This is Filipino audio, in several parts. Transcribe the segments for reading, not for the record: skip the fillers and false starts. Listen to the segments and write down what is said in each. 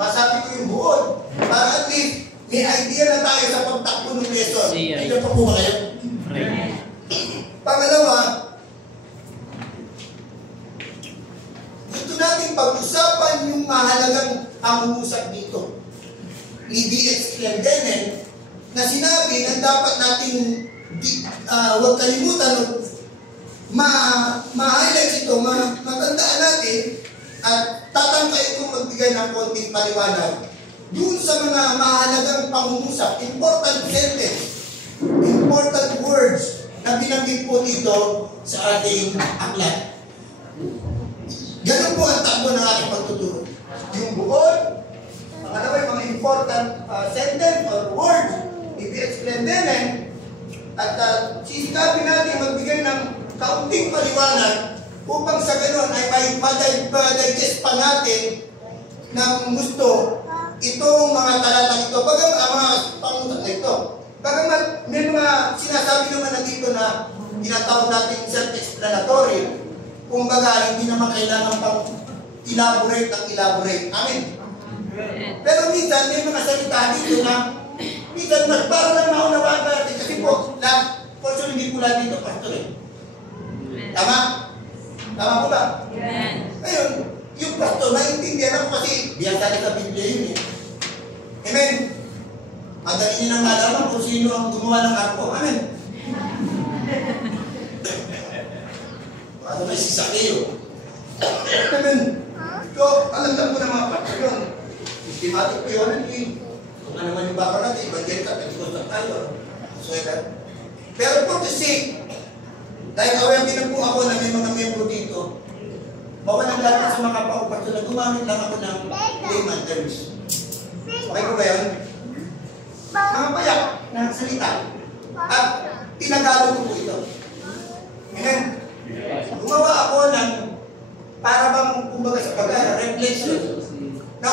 masabi ko yung buod. Para at least, may idea na tayo sa pagtakbo ng lesson. Hindi pa po ba kayo? Pangalawa, gusto natin pag-usapan yung mahalagang pangungusap dito. Ni D.X. Clendenin na sinabi na dapat natin huwag kalimutan ma-highlight ito, matandaan natin at tatangkay kong magbigay ng konting paliwanag doon sa mga mahalagang pangungusap, important sentence, important words na binanggit po dito sa ating aklat. Ganun po ang takbo ng ating pagtuturo. Yung buod, pangalawa yung mga important sentence or words, i-explain din at sisikapin natin magbigay ng kaunting paliwanag upang sa ganun ay may ma-digest pa natin ng gusto itong mga talatang ito. Bagang mga pangungusap na ito. Bagamat may mga sinasabi naman na dito na tinatawag natin self-explanatory. Kumbaga, hindi naman kailangan pang elaborate. Amen. Pero minsan, may mga salita dito na minsan, mas para lang maunawaan natin. Kasi po, portion hindi po lang dito, pastor eh. Tama? Tama po ba? Ngayon, yung pastor, naiintindihan ako kasi biyasa na sa Biblia yun eh. Amen. Madali niyo nang malaman kung sino ang gumawa ng arko. Amen. Ano ba si Sakeo? Amen. So, alam ko na mga pastor yun. Systematic po yun. Kung ano man yung baka natin, ibagyan ka, pag-ikot tayo. So, pero po kasi, dahil aware din po ako na may mga membro dito, bawa ng lahat sa mga paupasto na gumamit lang ako ng layman terms. Okay po ba yun? Mga payak na salita. At tinagalog ko po ito. Amen? Gumawa ako ng para bang kumbaga sa reflection. No?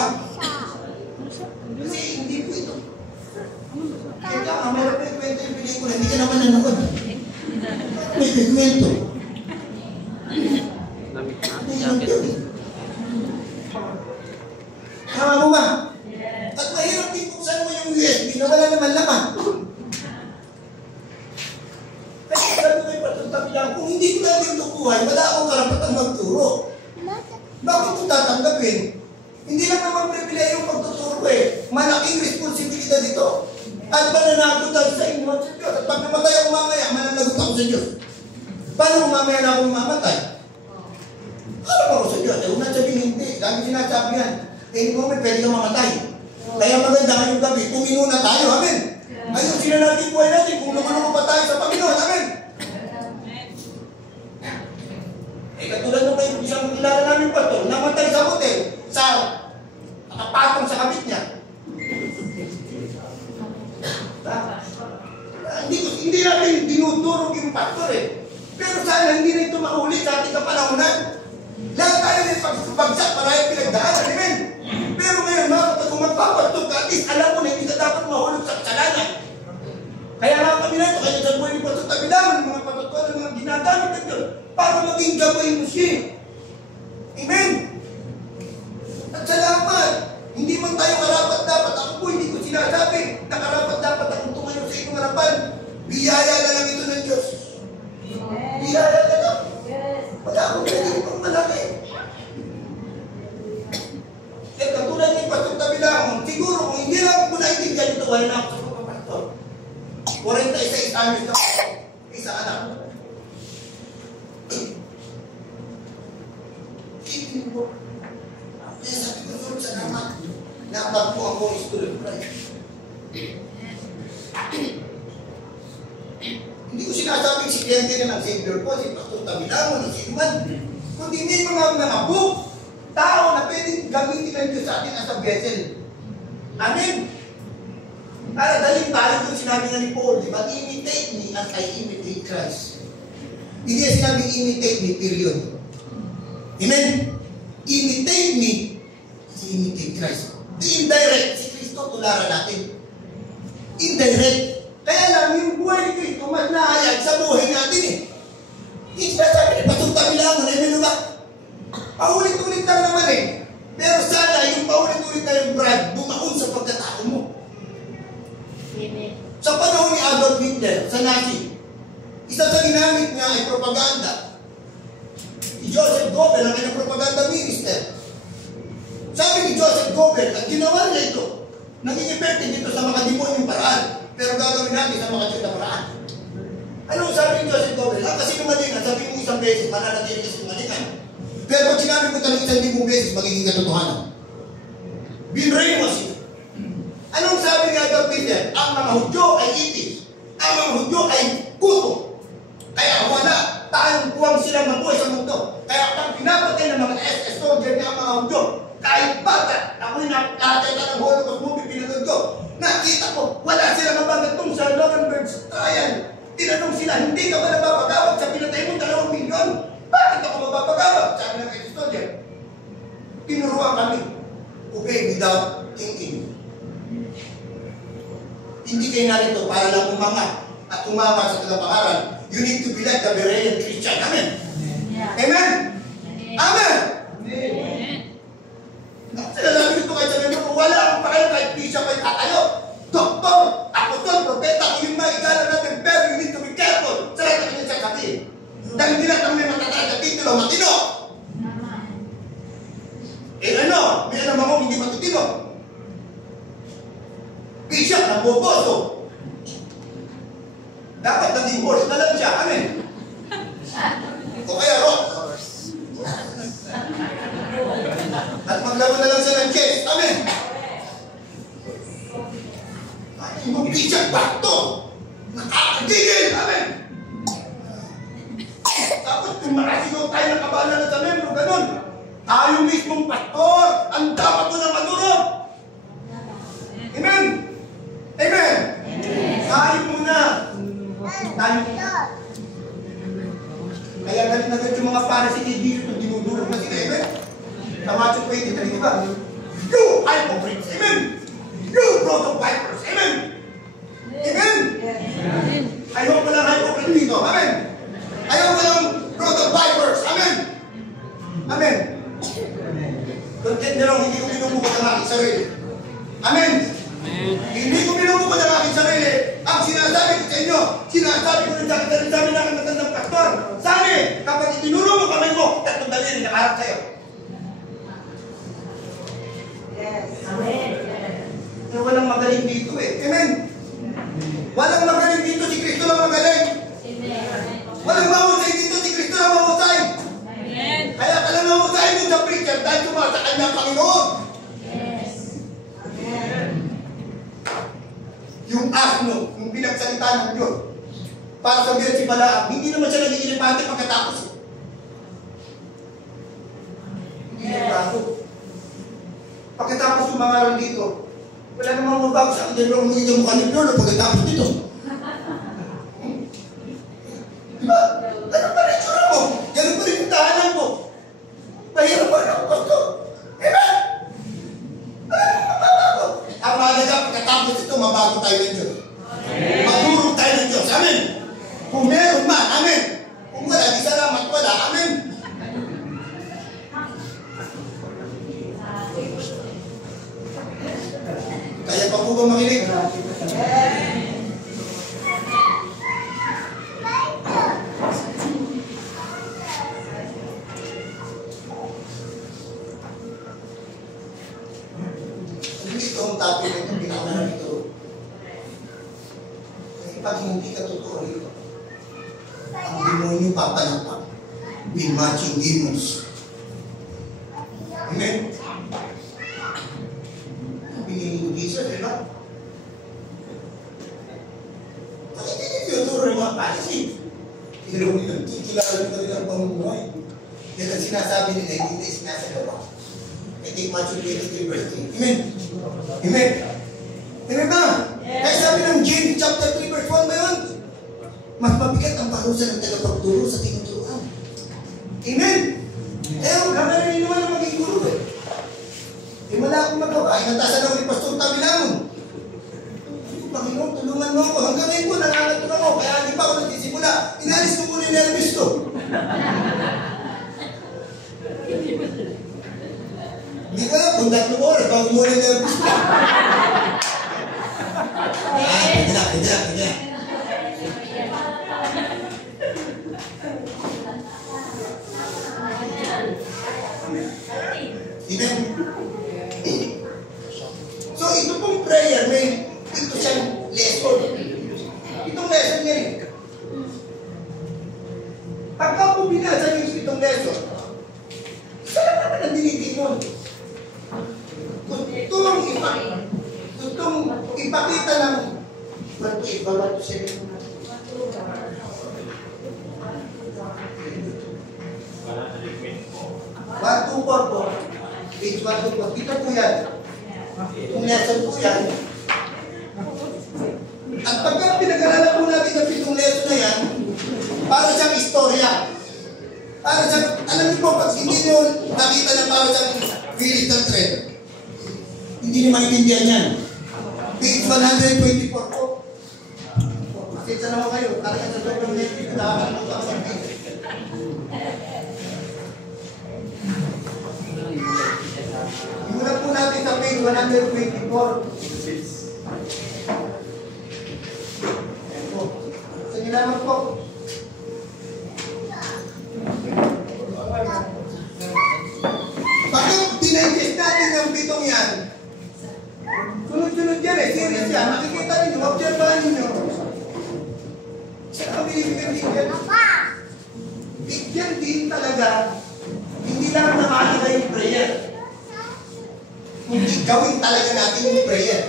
Kasi hindi po ito. Kaya mayroon po yung kwento yung pelikula, hindi ka naman nanood. May kwento. Tama mo ba? At mahirap din buksan mo yung USB na wala naman laman. Kasi sabi ko yung patutabi lang, kung hindi ko natin tukuhay, wala akong karapatang magturo. Bakit ito tatanggapin? Hindi lang naman privilege yung pagtuturo eh. Malaking responsibilidad ito. At mananagot tayo sa inyo at sa Diyos. At pag namatay ako mamaya, mananagot ako sa Diyos. Paano mamaya na akong mamatay? Harap ako sa Diyos. Huwag na sabihin hindi. Dami sinasabi yan. Eh, mo may pwede ka mamatay. Kaya maganda ngayong gabi, tumino na tayo. Amen. Ayusin na natin buhay natin kung naman pa tayo sa Panginoon. Amen. Eh, katulad nung kayo, isang kilala namin pastor, namatay sa hotel, sa nakapatong sa kabit niya. Hindi natin dinudurog yung pastor eh. Pero sana hindi na ito maulit sa ating kapanahonan. Lahat tayo may pagbagsak, maraming pinagdaanan. Amen. Pero ngayon, mga kapag kung magpapatog ka, at least alam mo na hindi ka dapat mahulog sa kasalanan. Kaya nga kami na ito, kaya sa buhay ni Pastor Tabilaman, mga patutuan ng mga ginagamit na Diyos, para maging gabay mo siya. Amen. At salamat. Hindi man tayo karapat-dapat. Ako po, hindi ko sinasabi na karapat-dapat akong tumayo sa inyong harapan. Biyaya na lang ito ng Diyos. Biyaya na lang. Wala akong pwede pang malaki. Eh, katulad ni Pastor Tabilaman, siguro kung hindi lang ko naintindihan ito, wala na ako sa pagpapastor. 46 anos na isa anak. Hindi po. Kaya sabi ko doon sa naman, nakapag po ang Holy Spirit of Christ. Hindi ko sinasabing si kliyente na ng Savior po, si Pastor Tabilaman, si Iman. Kundi may mga book, tao na pwedeng gamitin ng Diyos sa atin as a vessel. Amen. Para daling tayo kung sinabi nga ni Paul, di ba? Imitate me as I imitate Christ. Hindi niya sinabi imitate me, period. Amen? Imitate me as I imitate Christ. The indirect, si Kristo tularan natin. Indirect. Kaya lang, yung buhay ni Kristo, mas nahayag sa buhay natin eh. Hindi sabi ni Pastor Tabilaman, amen ba? Paulit-ulit lang naman eh. Pero sana, yung paulit-ulit na yung Brad, bumaon sa pagkatao mo. Amen. Sa panahon ni Adolf Hitler, sa Nazi, isa sa ginamit niya ay propaganda. Si Joseph Goebbels ang kanyang propaganda minister. Sabi ni Joseph Goebbels, ang ginawa niya ito, naging effective dito sa makademonyong paraan, pero gagawin natin sa makademonyong na paraan. Anong sabi ni Joseph Goebbels? Kasi numalingan, sabi mo isang beses, mananatili kasi numalingan. Pero pag sinabi mo talagang 1,000 beses, magiging katotohanan. Binrainwash you. Anong sabi ni Adolf Hitler? Ang mga Hudyo ay itis. Ang mga Hudyo ay kuto. Kaya wala tayong buwang silang mabuhay sa mundo. Kaya pag pinapatay ng mga SS soldier niya ang mga Hudyo, kahit bata, ako'y nakakita ng Holocaust movie, pinanood ko. Nakita ko, wala silang mabagatong sa Nuremberg trial. Tinanong sila, hindi ka ba nababagawag sa pinatay mong 2 milyon? Bakit ako mababagawag? Sabi ng SS soldier. Tinuruan kami. Obey without thinking. Hindi kayo narito para lang umangat at tumama sa tagapangaral. You need to be like the Berean Christian. Amen? Yeah. Amen? Amen? Amen. Sinalabi ito kayo sabi mo, wala akong pakialam kahit bishop ay tatayo. Doktor, apostol, propeta, kung yung maigala natin, pero you need to be careful. Sa lahat ng isang sabihin. Dahil hindi natin may matatag na titulo, matino. Eh ano, may alam ako hindi matutino. Bishop na boboso. Dapat na-divorce na lang siya. Amen. O kaya rock. At maglaban na lang siya ng chest. Amen. Ay, yung bishop bakto. Nakakagigil. Amen. Tapos kung makasigaw tayo ng kabalan na sa membro, ganun. Tayo mismong pastor. Ang dapat ko na madurog. Amen. Amen. Tayo muna. Tayo. Kaya galit na galit yung mga para si Kidbiro kung dinudurog na sila. Amen. Tama yung 23, di ba? You hypocrites. Amen. You brood of vipers. Amen. Amen. Ayaw ko lang hypocrite dito. Amen. Ayaw ko lang brood of vipers. Amen. Amen. Content na lang, hindi ko binubukod ang aking sarili. Amen. Hindi ko binubukod ang aking sarili. Ang sinasabi ko sa inyo, sinasabi ko rin sa akin, sabi na aking matandang pastor. Sabi, kapag itinuro mo kamay mo, 3 daliri nakaharap sa'yo. Yes. Amen. Pero walang magaling dito eh. Amen. Walang magaling dito, si Kristo lang magaling. Amen. Walang mahusay dito, si Kristo lang mahusay. Amen. Kaya ka lang mahusay mo sa preacher dahil tumasa sa kanyang Panginoon. Yes. Amen. Yung asno, yung pinagsalita ng Diyos, para sabihin si Balaam, hindi naman siya naging elepante pagkatapos. Yes. Pagkatapos yung mga ron dito, wala namang mabago sa akin, pero magiging mukha ni Piolo pagkatapos dito. Diba? Ganun pa rin tsura mo. Ganun pa rin yung tahanan mo. Mahirap pa rin ako gusto. Amen? Wala namang mababago. Ang mahalaga, pagkatapos ito, mabago tayo ng Diyos. Madurog tayo ng Diyos. Amen? Kung meron man, amen. Kung wala, di salamat wala. Amen? Kaya pa po ba makinig? Ito ang topic na itong pinakalan ito. Kasi pag hindi ka totoo rito, ang demonyo papalapak with matching demons. Amen? Jesus, di ba? Bakit hindi tinuturo ng mga policy? Pero yun, kikilala nito rin ang pamumuhay. Yan ang sinasabi nila, hindi na sinasagawa. I think Matthew 23 verse 3. Amen? Amen? Amen ba? Kaya sabi ng James chapter 3 verse 1 ba yun? Mas mabigat ang parusa ng tagapagturo sa tinuturuan. Amen? Kaya huwag ka na rin naman ang maging guru eh. Eh wala akong magawa. Ay natasan ako ni Pastor Tabilamon. Panginoon, tulungan mo ako. Hanggang ngayon po, nangangatun ako. Kaya hindi pa ako nagsisimula. Inalis ko po ni nervous ko. Hindi ko alam kung Hanggang 3 oras, bago muna na. Pwede na. Amen. So, ito pong prayer, ito siyang lesson. Itong lesson niya rin. Pagka po binasa niyo itong lesson, saan naman ang dinitingon? Gustong ipakita ng bawat siya. 124 po. Page 124. Ito po yan. Itong lesson po yan. At pagka pinag-aralan po natin ang 7 lesson na yan, para siyang istorya. Para siyang, alam niyo po, pag hindi niyo nakita na para siyang spiritual thread, hindi niyo maintindihan yan. Page 124 po. Pasensya naman kayo. Talagang sa sobrang Netflix, nakakalimutan ko ang page. Muna po natin sa page 124. Ayan po. Sa nilaman po. Bakit dinigest natin ang pitong yan? Sunod-sunod yan series yan. Makikita ninyo, observahan ninyo. Ang binibigyan din yan. Bigyan din talaga, hindi lang nakakita yung prayer. Hindi gawin talaga natin yung prayer.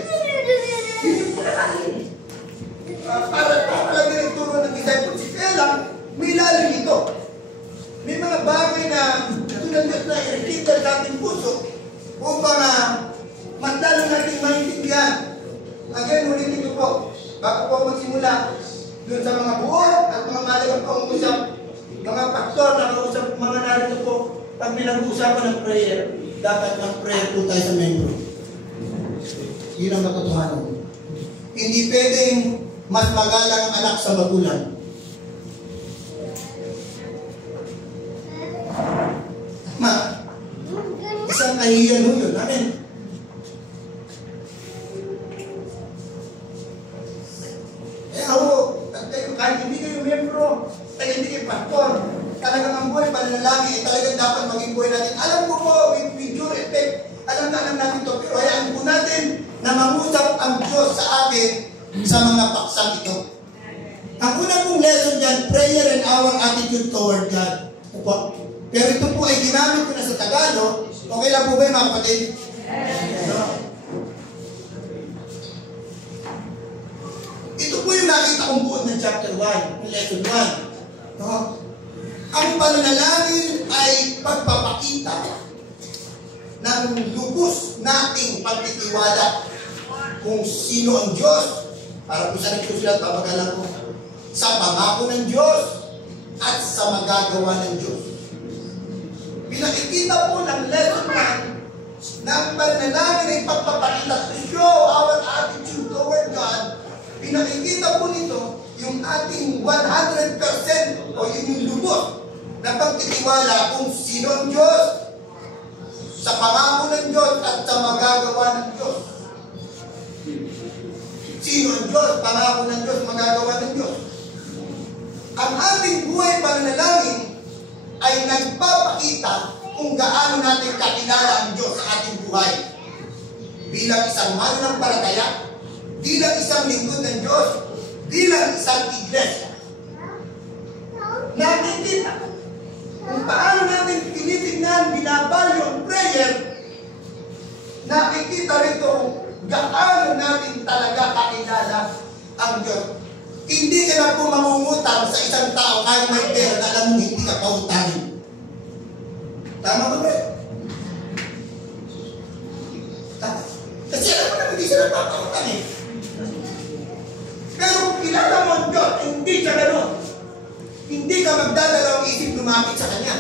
Para talaga nagturo ng discipleship. Kaya lang, may lalim ito. May mga bagay na tulad Diyos na i-rekindle sa ating puso upang mas lalo natin maintindihan. Again, ulitin ko po, bago po magsimula, doon sa mga buo at mga malagang pang-usap, mga pastor na kausap, mga narito po, pag pinag-uusapan ng prayer, dapat mag-prayer po tayo sa membro. Yun ang katotohanan. Hindi pwedeng mas magalang ang anak sa magulang. Isang kahiyan mo yun. Amen. Ako, kahit hindi kayo membro, kahit hindi kayo pastor, talagang ang buhay pananalangin, talagang dapat maging buhay natin. Alam ko po, with due respect, alam natin ito, pero hayaan po natin na mangusap ang Diyos sa atin sa mga paksang ito. Ang una pong lesson dyan, prayer and our attitude toward God. Pero ito po ay ginamit ko na sa Tagalog. Okay lang po ba yung mga kapatid? Ito po yung nakita kong buod ng chapter 1, lesson 1. Ang pananalangin ay pagpapakita ng lubos nating pagtitiwala kung sino ang Diyos. Para po sa nagsusulat, papagalan ko. Sa pangako ng Diyos at sa magagawa ng Diyos. Pinakikita po ng lesson 1 na ang pananalangin ay pagpapakita to show our attitude toward God. Pinakikita po nito yung ating 100% o yung lubos na pagtitiwala kung sino ang Diyos, sa pangako ng Diyos at sa magagawa ng Diyos. Sino ang Diyos, pangako ng Diyos, magagawa ng Diyos. Ang ating buhay pananalangin ay nagpapakita kung gaano natin kakilala ang Diyos sa ating buhay. Bilang isang mananampalataya, bilang isang lingkod ng Diyos, bilang isang iglesia. Nakikita kung paano natin tinitignan, binabalyo ang prayer, nakikita rito gaano natin talaga kakilala ang Diyos. Hindi ka na po mangungutang sa isang tao kahit may pera na alam mo hindi ka pautangin. Tama ba ba? Kasi alam mo na hindi sila papautangin. Pero kung kilala mo ang Diyos, hindi ka gano'n. Hindi ka magdadalawang isip lumapit sa Kanya.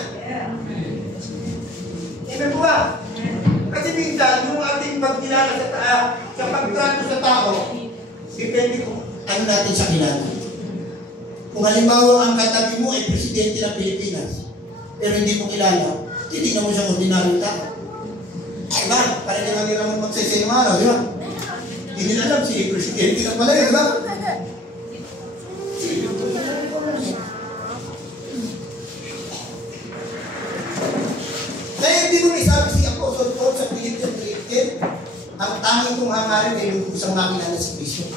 Amen po ba? Kasi minsan, yung ating pagkilala sa pagtrato sa tao, depende kung ano natin sa kilala. Kung halimbawa ang katabi mo ay presidente ng Pilipinas, pero hindi mo kilala, titignan mo siyang ordinaryong tao. Diba? Parang hindi kami naman magsasay ng araw, di ba? Hindi nila alam, si Presidente lang pala yun, di ba? Kaya hindi mo isabi si Apostle Paul sa Philippians 3:10, ang tanging kong hangarin ay lubusang makilala si Kristo.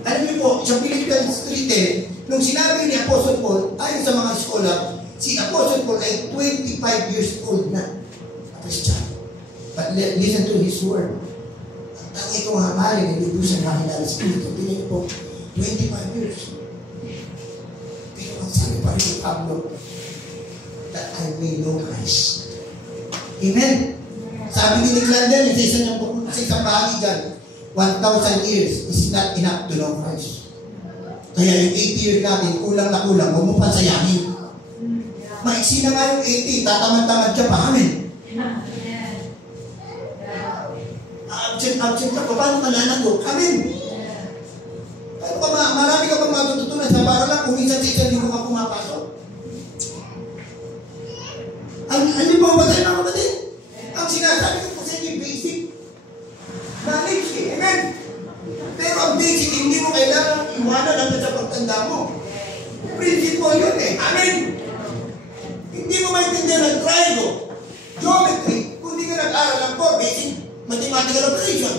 Alam niyo po, sa Philippians 3:10, nung sinabi ni Apostle Paul, ayon sa mga scholar, si Apostle Paul ay 25 years old na. Christian. But listen to his word. Ang tanging kong hangarin ay lubusang makilala si Kristo. Tingnan niyo po, 25 years. Pero ang sabi pa rin ni Pablo, that I may know Christ. Amen? Sabi ni Clander, sa isang bahagi dyan, 1,000 years is not enough to know Christ. Kaya yung 80 years natin, kulang na kulang, huwag mo pansayangin. Maiksi na nga yung 80, tatamad-tamad ka pa, amen? Absent ka pa, paano malalago? Amen? Marami ka pang matututunan sa para lang kung minsan sa isang linggo ka pumapasok. Ano ba ba tayo mga kapatid? Ang sinasabi ko po sa inyo, basic knowledge, amen? Pero ang basic, hindi mo kailangan iwanan hanggang sa pagtanda mo. Principle yun amen? Hindi mo maintindihan ng trigo, geometry, kung hindi ka nag-aral ng 4 basic mathematical operation.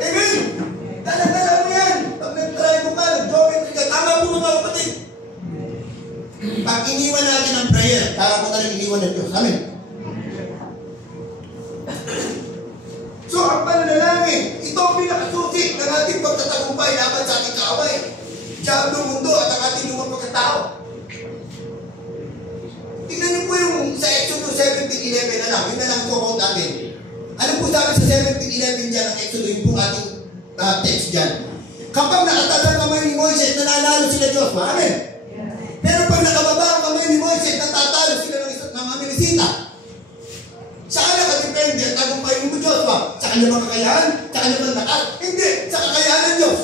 Amen? Dala-dala mo yan. Pag nag-trigo ka, nag-geometry ka, tama po mga kapatid. Pag iniwan natin ang prayer, para po talagang iniwan ng Diyos. Amen? So, ang pananalangin, ito ang pinakasusi ng ating pagtatagumpay laban sa ating kaaway. Diyan ng mundo at ang ating lumang pagkatao. Tingnan niyo po yung sa Exodus 17:11 na lang. Yun na lang po ako natin. Ano po sabi sa 17:11 dyan ang Exodus, yung po ating text dyan. Kapag nakataas ang kamay ni Moises, nananalo sila Joshua. Amen? Pero pag nakababa ang kamay ni Moises, natatalo sila ng Amilisita. Saan nakadepende ang tagumpay mo Joshua? Sa kanyang kakayahan? Sa kanyang lakas? Hindi! Sa kakayahan ng Diyos.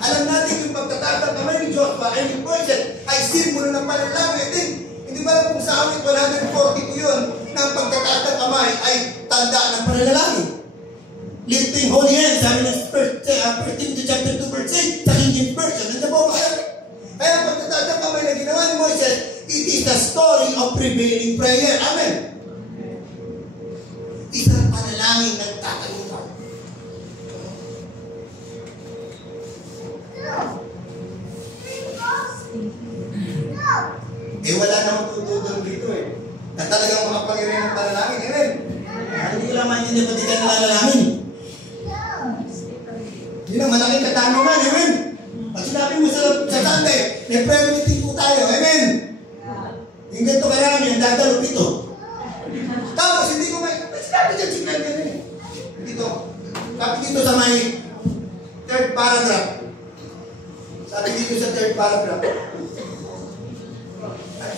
Alam natin yung pagtataas ang kamay ni Joshua ay ni Moises ay simbolo ng panalangin. Hindi ba lang kung sa awit 142 yun na ang pagtataas ng kamay ay tanda ng panalangin? Lifting holy hands, sabi ng 1 Timothy chapter 2 verse 8 sa King James Version. Nandiyan po ba kayo? Kaya ang pagtataas ng kamay na ginawa ni Moises, it is the story of prevailing prayer. Amen? Isang panalangin nagtatagumpay. Wala namang tutulong dito na talagang makapangyarihan ng panalangin. Amen? Hindi ko lang maintindihan pati ka nalalangin. Yun ang malaking katanungan. Amen? Pag sinabi mo sa Sunday, may prayer meeting po tayo. Amen? Yung ganito karami, ang dadalo dito. Tapos hindi ko sinabi dyan, sinabi dyan dito. Sabi dito sa may third paragraph. Sabi dito sa third paragraph.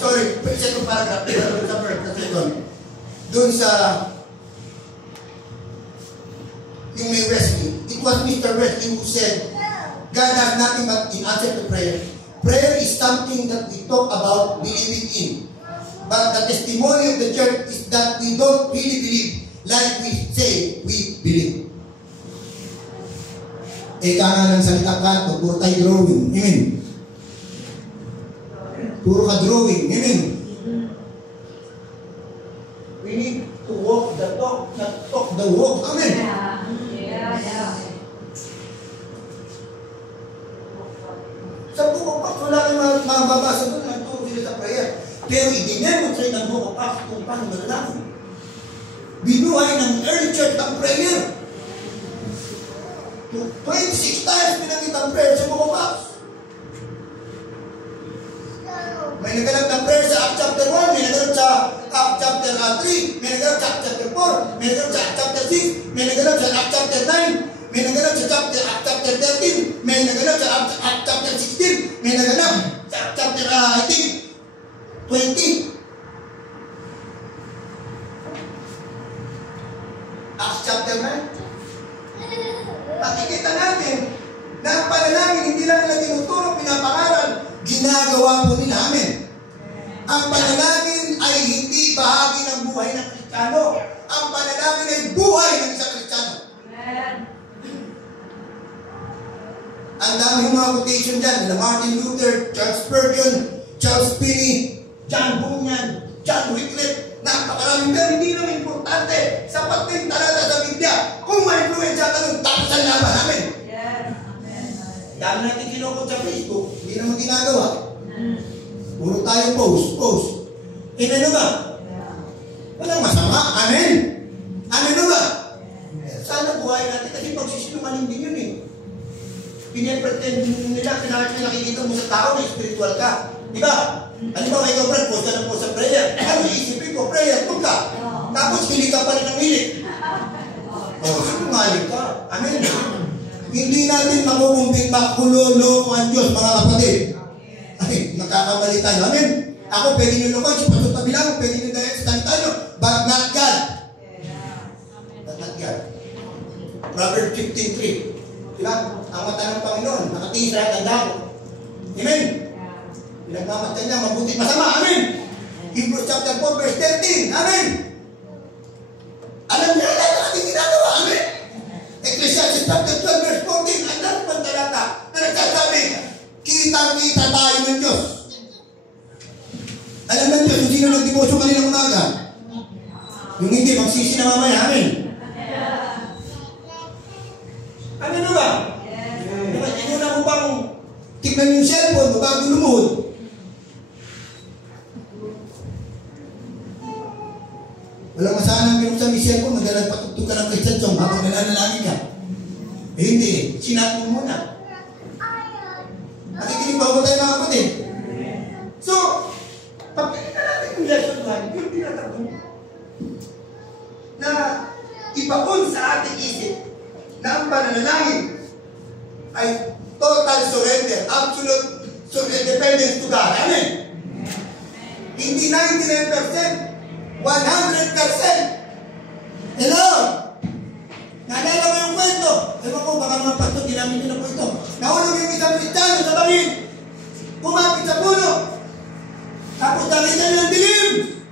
Sorry, second paragraph. Sa first, sa second. Doon sa yung may Wesley. It was Mr. Wesley who said, God has nothing but in answer to prayer. Prayer is something that we talk about believing in. But the testimony of the church is that we don't really believe like we say we believe. Eka nga ng salita kanto, puro tayo drawing. Amen. Puro ka drawing. Amen. We need to walk the talk, not talk the walk. Amen. Yeah. Sa book of Acts, wala kang mababasa doon, nagturo sila sa prayer. Pero i-demonstrate ng book of Acts kung paano malalangin. Binuhay ng early church ang prayer. 26 times pinakita ang prayer sa book of Acts. May naganap ng prayer sa Acts chapter 1, may naganap sa Acts chapter 3, may naganap sa Acts chapter 4, may naganap sa Acts chapter 6, may naganap sa Acts chapter 9, may naganap sa Acts chapter 13, may naganap sa Acts chapter 16, may naganap sa Acts chapter, I think, 20. Acts chapter 9. Makikita natin na ang panalangin hindi lang nila tinuturo, pinapangaral, ginagawa po nila. Amen. Ang panalangin ay hindi bahagi ng buhay ng Kristiyan. Kristiyano. Ang panalangin ay buhay ng isang Kristiyano. Amen. Ang dami yung mga quotation dyan. Martin Luther, Charles Spurgeon, Charles Finney, John Bunyan, John Wycliffe. Napakaraming dyan. Hindi naman importante. Sapat na yung talata sa Biblia. Kung ma-influensya ka nun, tapos ang laban namin. Yes. Amen. Dami natin kinukot sa Facebook. Hindi naman ginagawa. Puro tayo post. Ano ba? Walang masama. Amen. Ano ba? Sana buhay natin kasi pagsisinungaling din yun eh. Pinapretend nila, nakikita mo sa tao na spiritual ka. Di ba? Ano ba, ikaw Brad, post ka na po sa prayer. Ano isipin ko? Prayer, kung ka. Tapos hili ka pa rin ng hili. Sinungaling ka. Amen. Hindi natin makulolo ang Diyos, mga kapatid. Ay, nakakamali tayo. Amen. Ako, pwede nyo lukoy, si Pastor Tabilang, pwede nyo dahil sa talita nyo, but not God. But not God. Proverbs 15:3. Diba? Ang mata ng Panginoon, nakatingin sa lahat ng dako. Amen. Pinagmamata niya, mabuti masama. Amen. Hebrews chapter 4, verse 13. Amen. Alam niya lahat ang ating ginagawa. Amen. Ecclesiastes chapter 12, verse 14. Ang dami pang talata na nagsasabi, kita-kita tayo ng Diyos. Alam ng Diyos, kung sino nag-devotion kaninang umaga. Yung hindi, magsisi na mamaya. Amen. Ano na ba? Diba, inuna mo bang tignan yung cellphone bago lumuhod? Walang masanang binuksan yung cellphone, madalang patugtog ka ng Christian song habang nananalangin ka. Eh hindi, sinat mo muna. Nakikinig ba tayo mga kapatid? So, pagkakita natin yung lesson 1, yung tinatanong na ibaon sa ating isip na ang pananalangin ay total surrender, absolute dependence to God. Amen? Hindi 99%, 100%. Hello? Naalala mo yung kwento? Ewan ko, baka mga pastor, ginamit nila po ito. Nahulog yung isang Kristiyano sa bangin. Kumapit sa puno. Tapos nakita niya ang dilim.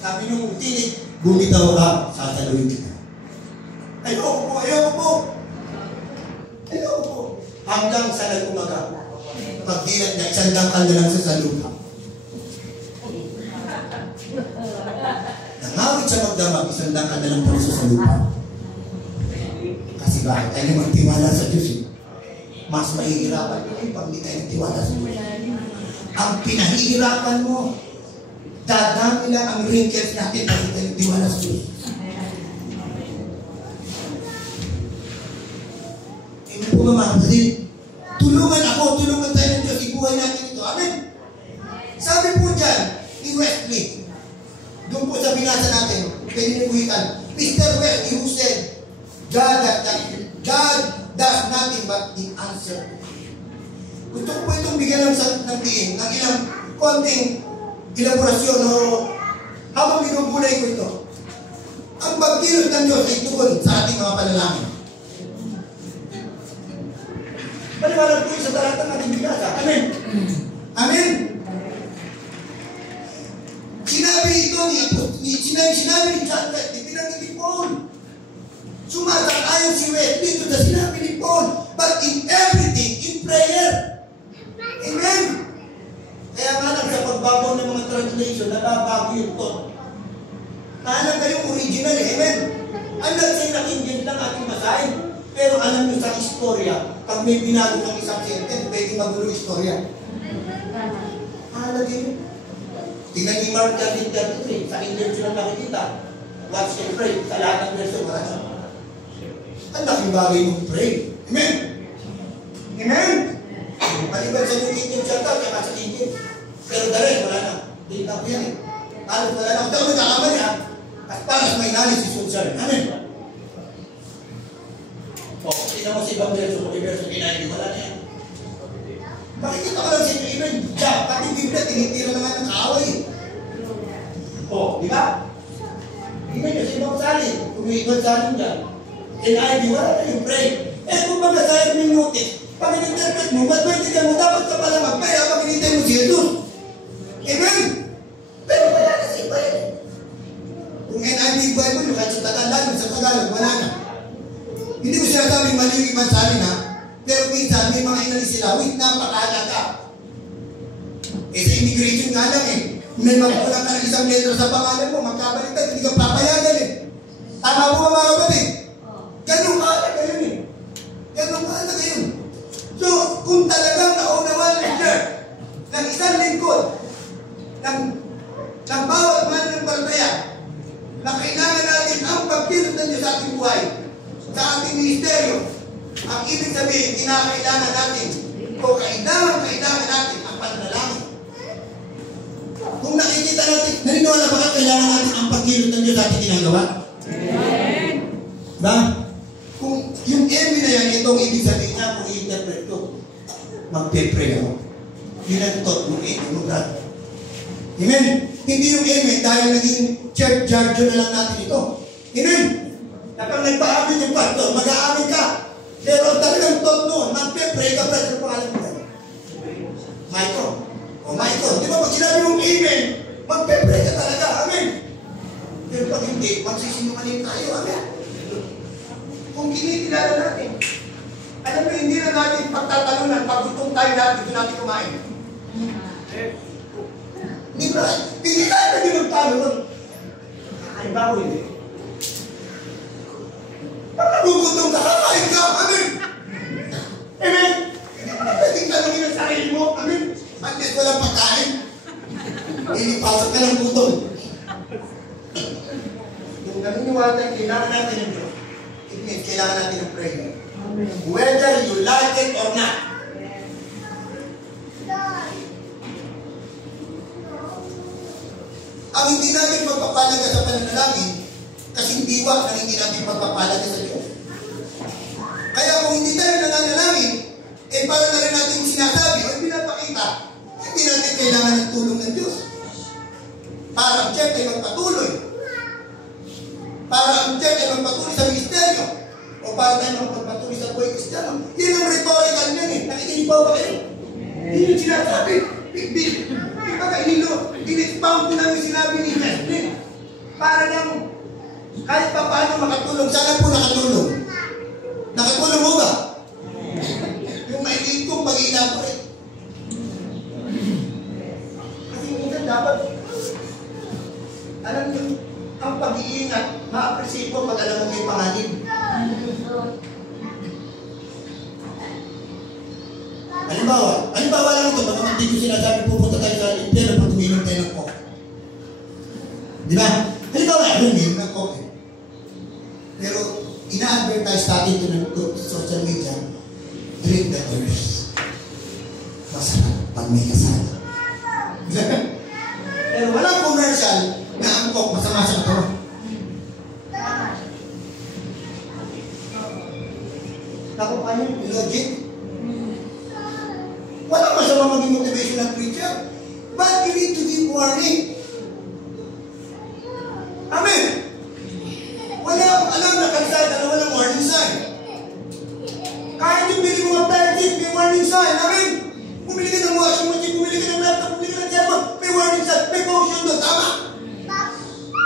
Sabi niyo kung tinig, bumitaw ka, sasaluhin kita. Ayoko po. Hanggang sa nag-umaga. Pagdilat na isang lakal na lang sa salupa. Nangawit sa magdamag, isang lakal na lang pala sa salupa. Kasi bakit tayo magtiwala sa Diyos eh? Mas mahihirapan mo eh pag hindi tayo magtiwala sa Diyos. Ang pinahihirapan mo, dadami lang ang wrinkles natin pag hindi tayo magtiwala sa Diyos. Hindi po mga kapatid, tulungan tayo ng Diyos, ibuhay natin ito. Amen? Sabi po dyan, ni Wesley, doon po sa binasa natin, pwede niyo buhitan, Mr. Wesley who said, God does nothing but the answer. Gusto ko po itong bigyan ng tiin, ng ilang konting elaborasyon o habang binubulay ko ito. Ang pagkilos ng Diyos ay tugon sa ating mga panalangin. Paliwanag po yung sa talatang ating binasa. Amen? Amen? Sinabi ito sinabi ni John Wesley, pinanggit ni Paul. Sumasang-ayon si Wesley ito na sinabi ni Paul, but in everything, in prayer. Amen? Kaya nga lang sa pagbabaw ng mga translation, nababago yung thought. Kahalang kayong original eh. Amen? I'm not saying na Indian lang ating masahin. Pero alam nyo sa istorya, pag may binago ng isang sentence, pwede magulo istorya. Lagi nyo. Tingnan ni Mark 13:33, sa Indian sila nakikita. Watch and pray. Sa lahat ng verso, wala siya. Ang laking bagay mong pray. Amen? Amen? Maliban sa New King James Version, kaya sa King James. Pero dahil, wala na. Hindi na po yan eh. Alam, wala na. Kung tayo nagkakamali ha, at para may analysis yung sir. Amen? O, tingnan mo sa ibang verso, kung verso kinahin, wala na yan. Makikita ko lang sa inyo, even Job, pati Biblia, tinitira naman ng kaaway. O, di ba? Tingnan nyo sa ibang salin, kung may ibang salin dyan. NIV, wala na yung pray. Eh, kung magkasayang ng notice, pag in-interpret mo, ba't maintindihan mo, dapat ka pala mag-pray habang hinintay mo si Jesus. Amen? Pero wala na sa iba yan. Kung NIV Bible, kahit sa Tagalog, wala na. Hindi ko sinasabing mali yung ibang salin ha, pero minsan may mga inalis sila, wait, napakahalaga. Sa immigration nga lang may magkulang ka ng isang letra sa pangalan mo, magkabaliktad, hindi ka papayagan Tama po mga kapatid? Ganun kahalaga yun Ganun kahalaga yun. So, kung talagang naunawan ng isang lingkod, ng bawat man ng balbaya, na kailangan natin ang pagkilos ng Diyos sa ating buhay, sa ating ministeryo, ang ibig sabihin, kinakailangan natin, o kailangan natin ang panalangin. Kung nakikita natin, naniniwala ba kailangan natin ang pagkilos ng Diyos sa ating ginagawa? Ba? Kung yung emi na yan, itong ibig sabihin niya, kung i-interpret ko, magpe-pray ako. Yun ang thought mo, mo, brad. Amen? Hindi yung emi, dahil naging church jargon na lang natin ito. Amen? Kapag nagpa-amin yung pastor, mag-aamin ka. Pero talagang thought noon, magpe-pray ka, brad, sa pangalan mo. Michael. O Michael, di ba pag sinabi mong amen, magpe-pray ka talaga, amen? Pero pag hindi, magsisinungaling tayo, amen? Kung kinikilala natin, alam mo, hindi na natin pagtatalunan, pag gutom tayo natin, dito natin kumain. Di ba? Hindi tayo pwede magtalo. Ay, ba ko hindi? Pag nagugutom ka, kakain ka, amen? Amen? Pwedeng talungin ang sarili mo, amen? Unless walang pagkain. Ilipasok ka ng gutom. Kung naniniwala tayo, kailangan natin ng Diyos. It means kailangan natin ng prayer. Whether you like it or not. Ang hindi natin magpapalaga sa pananalangin, kasing diwa na hindi natin magpapalaga sa Diyos. Kaya kung hindi tayo nananalangin, para na rin natin sinasabi o pinapakita, hindi natin kailangan ng tulong ng Diyos. Para ang church ay magpatuloy. Para ang church ay magpatuloy sa ministeryo. O para tayo magpatuloy sa buhay Kristiyano. Yan ang rhetorical yan Nakikinig ba kayo? Yun yung sinasabi. In-expound ko namin sinabi ni Justin. Para lang kahit pa paano makatulong. Sana po nakatulong. Nakatulong mo ba? Yung mailiit kong pag-i-elaborate. Kasi minsan dapat alam nyo, ang pag-iingat, ma-appreciate ko pag alam mo may panganib. Halimbawa lang ito, baka hindi ko sinasabi pupunta tayo sa impyerno pag uminom tayo ng coke. Di ba? Halimbawa, uminom ng coke. Pero, ina-advertise natin ito ng social media, drink the thirst. Masarap pag may kasama. Pero walang commercial na ang coke masama sa katawan. Tapos ano yung logic? Walang masama maging motivational preacher. But you need to give warning. Amen? Walang alam na kalsada na walang warning sign. Kahit yung bili mo mga pergit, may warning sign. Amen? Bumili ka ng washing machine, bumili ka ng laptop, bumili ka ng cellphone, may warning sign, may caution doon. Tama?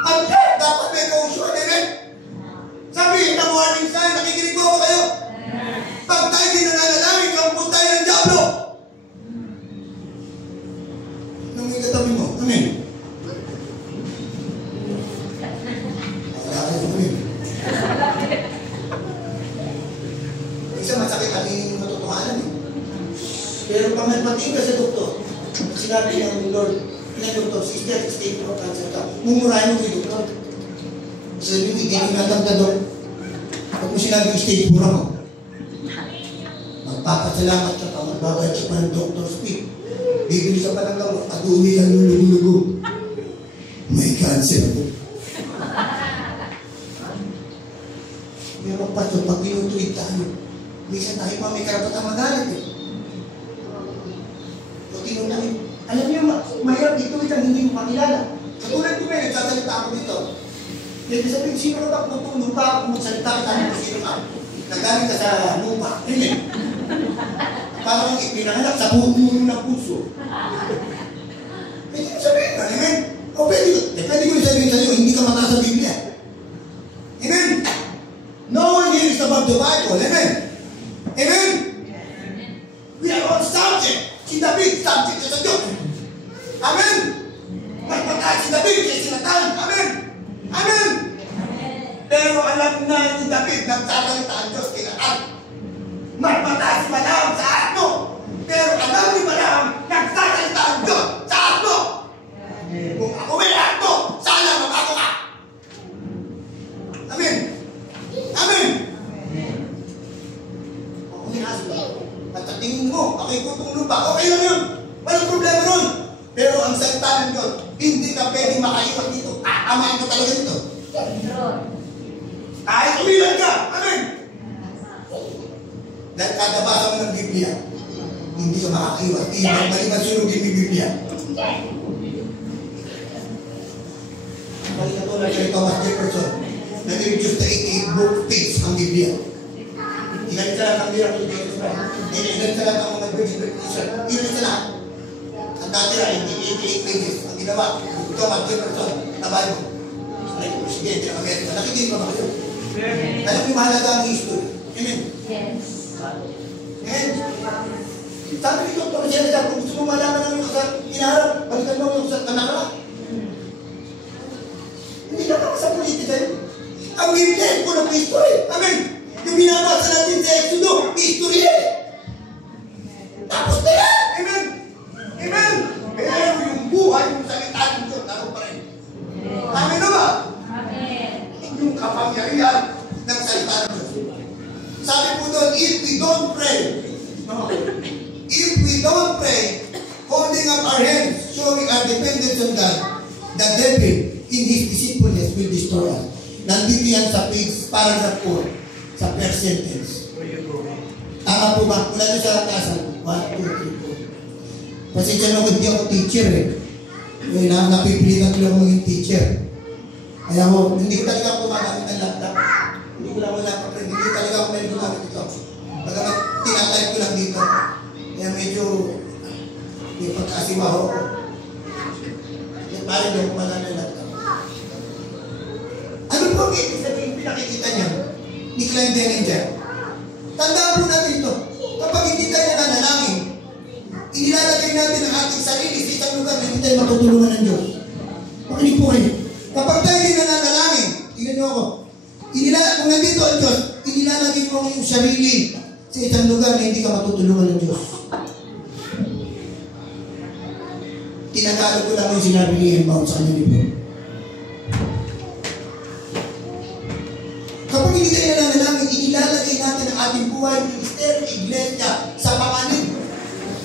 At dapat may caution. Amen? Sabi, ang warning sign, nakikinig ko ba kayo? Pag tayo din nananalangin, kampun tayo ng Diablo. Nung may katabi mo, amen? Wala kayo, amen? Isa masakit ang yung matutuhanan Pero pag nagpating ka sa doktor, sinabi ng Lord, ng doktor, sister, state of cancer ka, mumurahin mo kay doktor. Sabi, hindi mo natagtador. Pag mo sinabi yung stage 4 mo, magpapasalamat ka pa, magbabayad ka pa ng doctor's fee. Bibili ka pa ng gamot, at uwi ka lulug-lugog. May cancer po. Pero pastor, pag pinutulit tayo, minsan tayo pa may karapatang magalit O tinunawin. Alam niyo, mahirap itulit ang hindi mo makilala. Katulad ko ngayon, nagsasalita ako dito. Hindi sabihin, sino ba kung lupa kung magsalita ka kung sino ka? Nagaling ka sa lupa. Amen. Parang ipinanganak sa puno ng puso. Hindi mo sabihin ka, amen? O pwede ko sabihin sa iyo, hindi ka mataas sa Biblia. is about the Bible. Amen? Amen? We are all subject. Si David, subject sa Diyos. Amen? Mas mataas si David kaya sinatan. Amen? Amen? Pero alam na ni David, nagsasalita ang Diyos kinaan. Mas mataas si Balaam sa asno. Pero alam ni Balaam, nagsasalita ang Diyos sa asno. Kung ako may asno, sana mabako ka. Amen? Amen? Ako may asno. At sa tingin mo, ako'y kutong lupa, okay lang yun. Walang problema nun. Pero ang salita ng Diyos, hindi ka pwedeng makaiwan dito. Tatamaan ka talaga dito. Kahit umilan ka. Amen? Dahil kada basa mo ng Biblia, hindi ka makakaiwan. Ibang maliban sunugin ng Biblia. Balik na to lang kay Thomas Jefferson. Nag-reduce na 88 book page ang Biblia. Ilan sa lahat ang miracle of Jesus Christ. Ilan sa lahat ang mga virgin Christian. Ilan sa lahat. Ang natira, 88 pages. Ang ginawa, Thomas Jefferson na Bible. Ay, Presidente ng Amerika. Nakikinig ba kayo? Alam niyo mahalaga ang history. Amen? Yes. Amen? Sabi ni Dr. Jenna, kung gusto mo malaman ang iyong inaharap, balikan mo yung sa kanakala. Hindi naman sa politika yun. Ang Biblia, kung ang history. Amen? Yung binabasa natin sa Exodo, history eh. Tapos na yan. Amen? Amen? Pero yung buhay, yung salita ng Diyos, naroon pa rin. Amen na ba? Amen. Yung kapangyarihan ng salita ng Diyos. Sabi po doon, if we don't pray, holding up our hands, showing our dependence on God, the devil in his deceitfulness will destroy us. Nandito yan sa page, paragraph 4, sa first sentence. Tama po ba? Mula doon sa atasan. 1, 2, 3, 4. Pasensya na kung hindi ako teacher eh. Napipilitan ko lang maging teacher. Kaya mo, hindi ko talaga ako magamit ng laptop. Hindi ko lang ako laptop. Hindi talaga ako may gumamit ito. Pagkamat, tinatype ko lang dito. Kaya medyo yung pagkasiwaho ko. Kaya parang yung kumala ng laptop. Ano po ang ibig sabihin pinakikita niya ni Klein Denninger? Tandaan po natin ito. Kapag hindi tayo nananalangin, inilalagay natin ang ating sarili sa isang lugar na hindi tayo matutulungan ng Diyos. Makinig po kayo. Kapag tayo hindi nananalangin, tingnan niyo ako, kung nandito ang Diyos, inilalagay mo yung sarili sa isang lugar na hindi ka matutulungan ng Diyos. Tinagalog ko lang yung sinabi ni Emmaus sa kanyang libro. Kapag hindi tayo nananalangin, inilalagay natin ang ating buhay, minister, iglesia, sa panganib.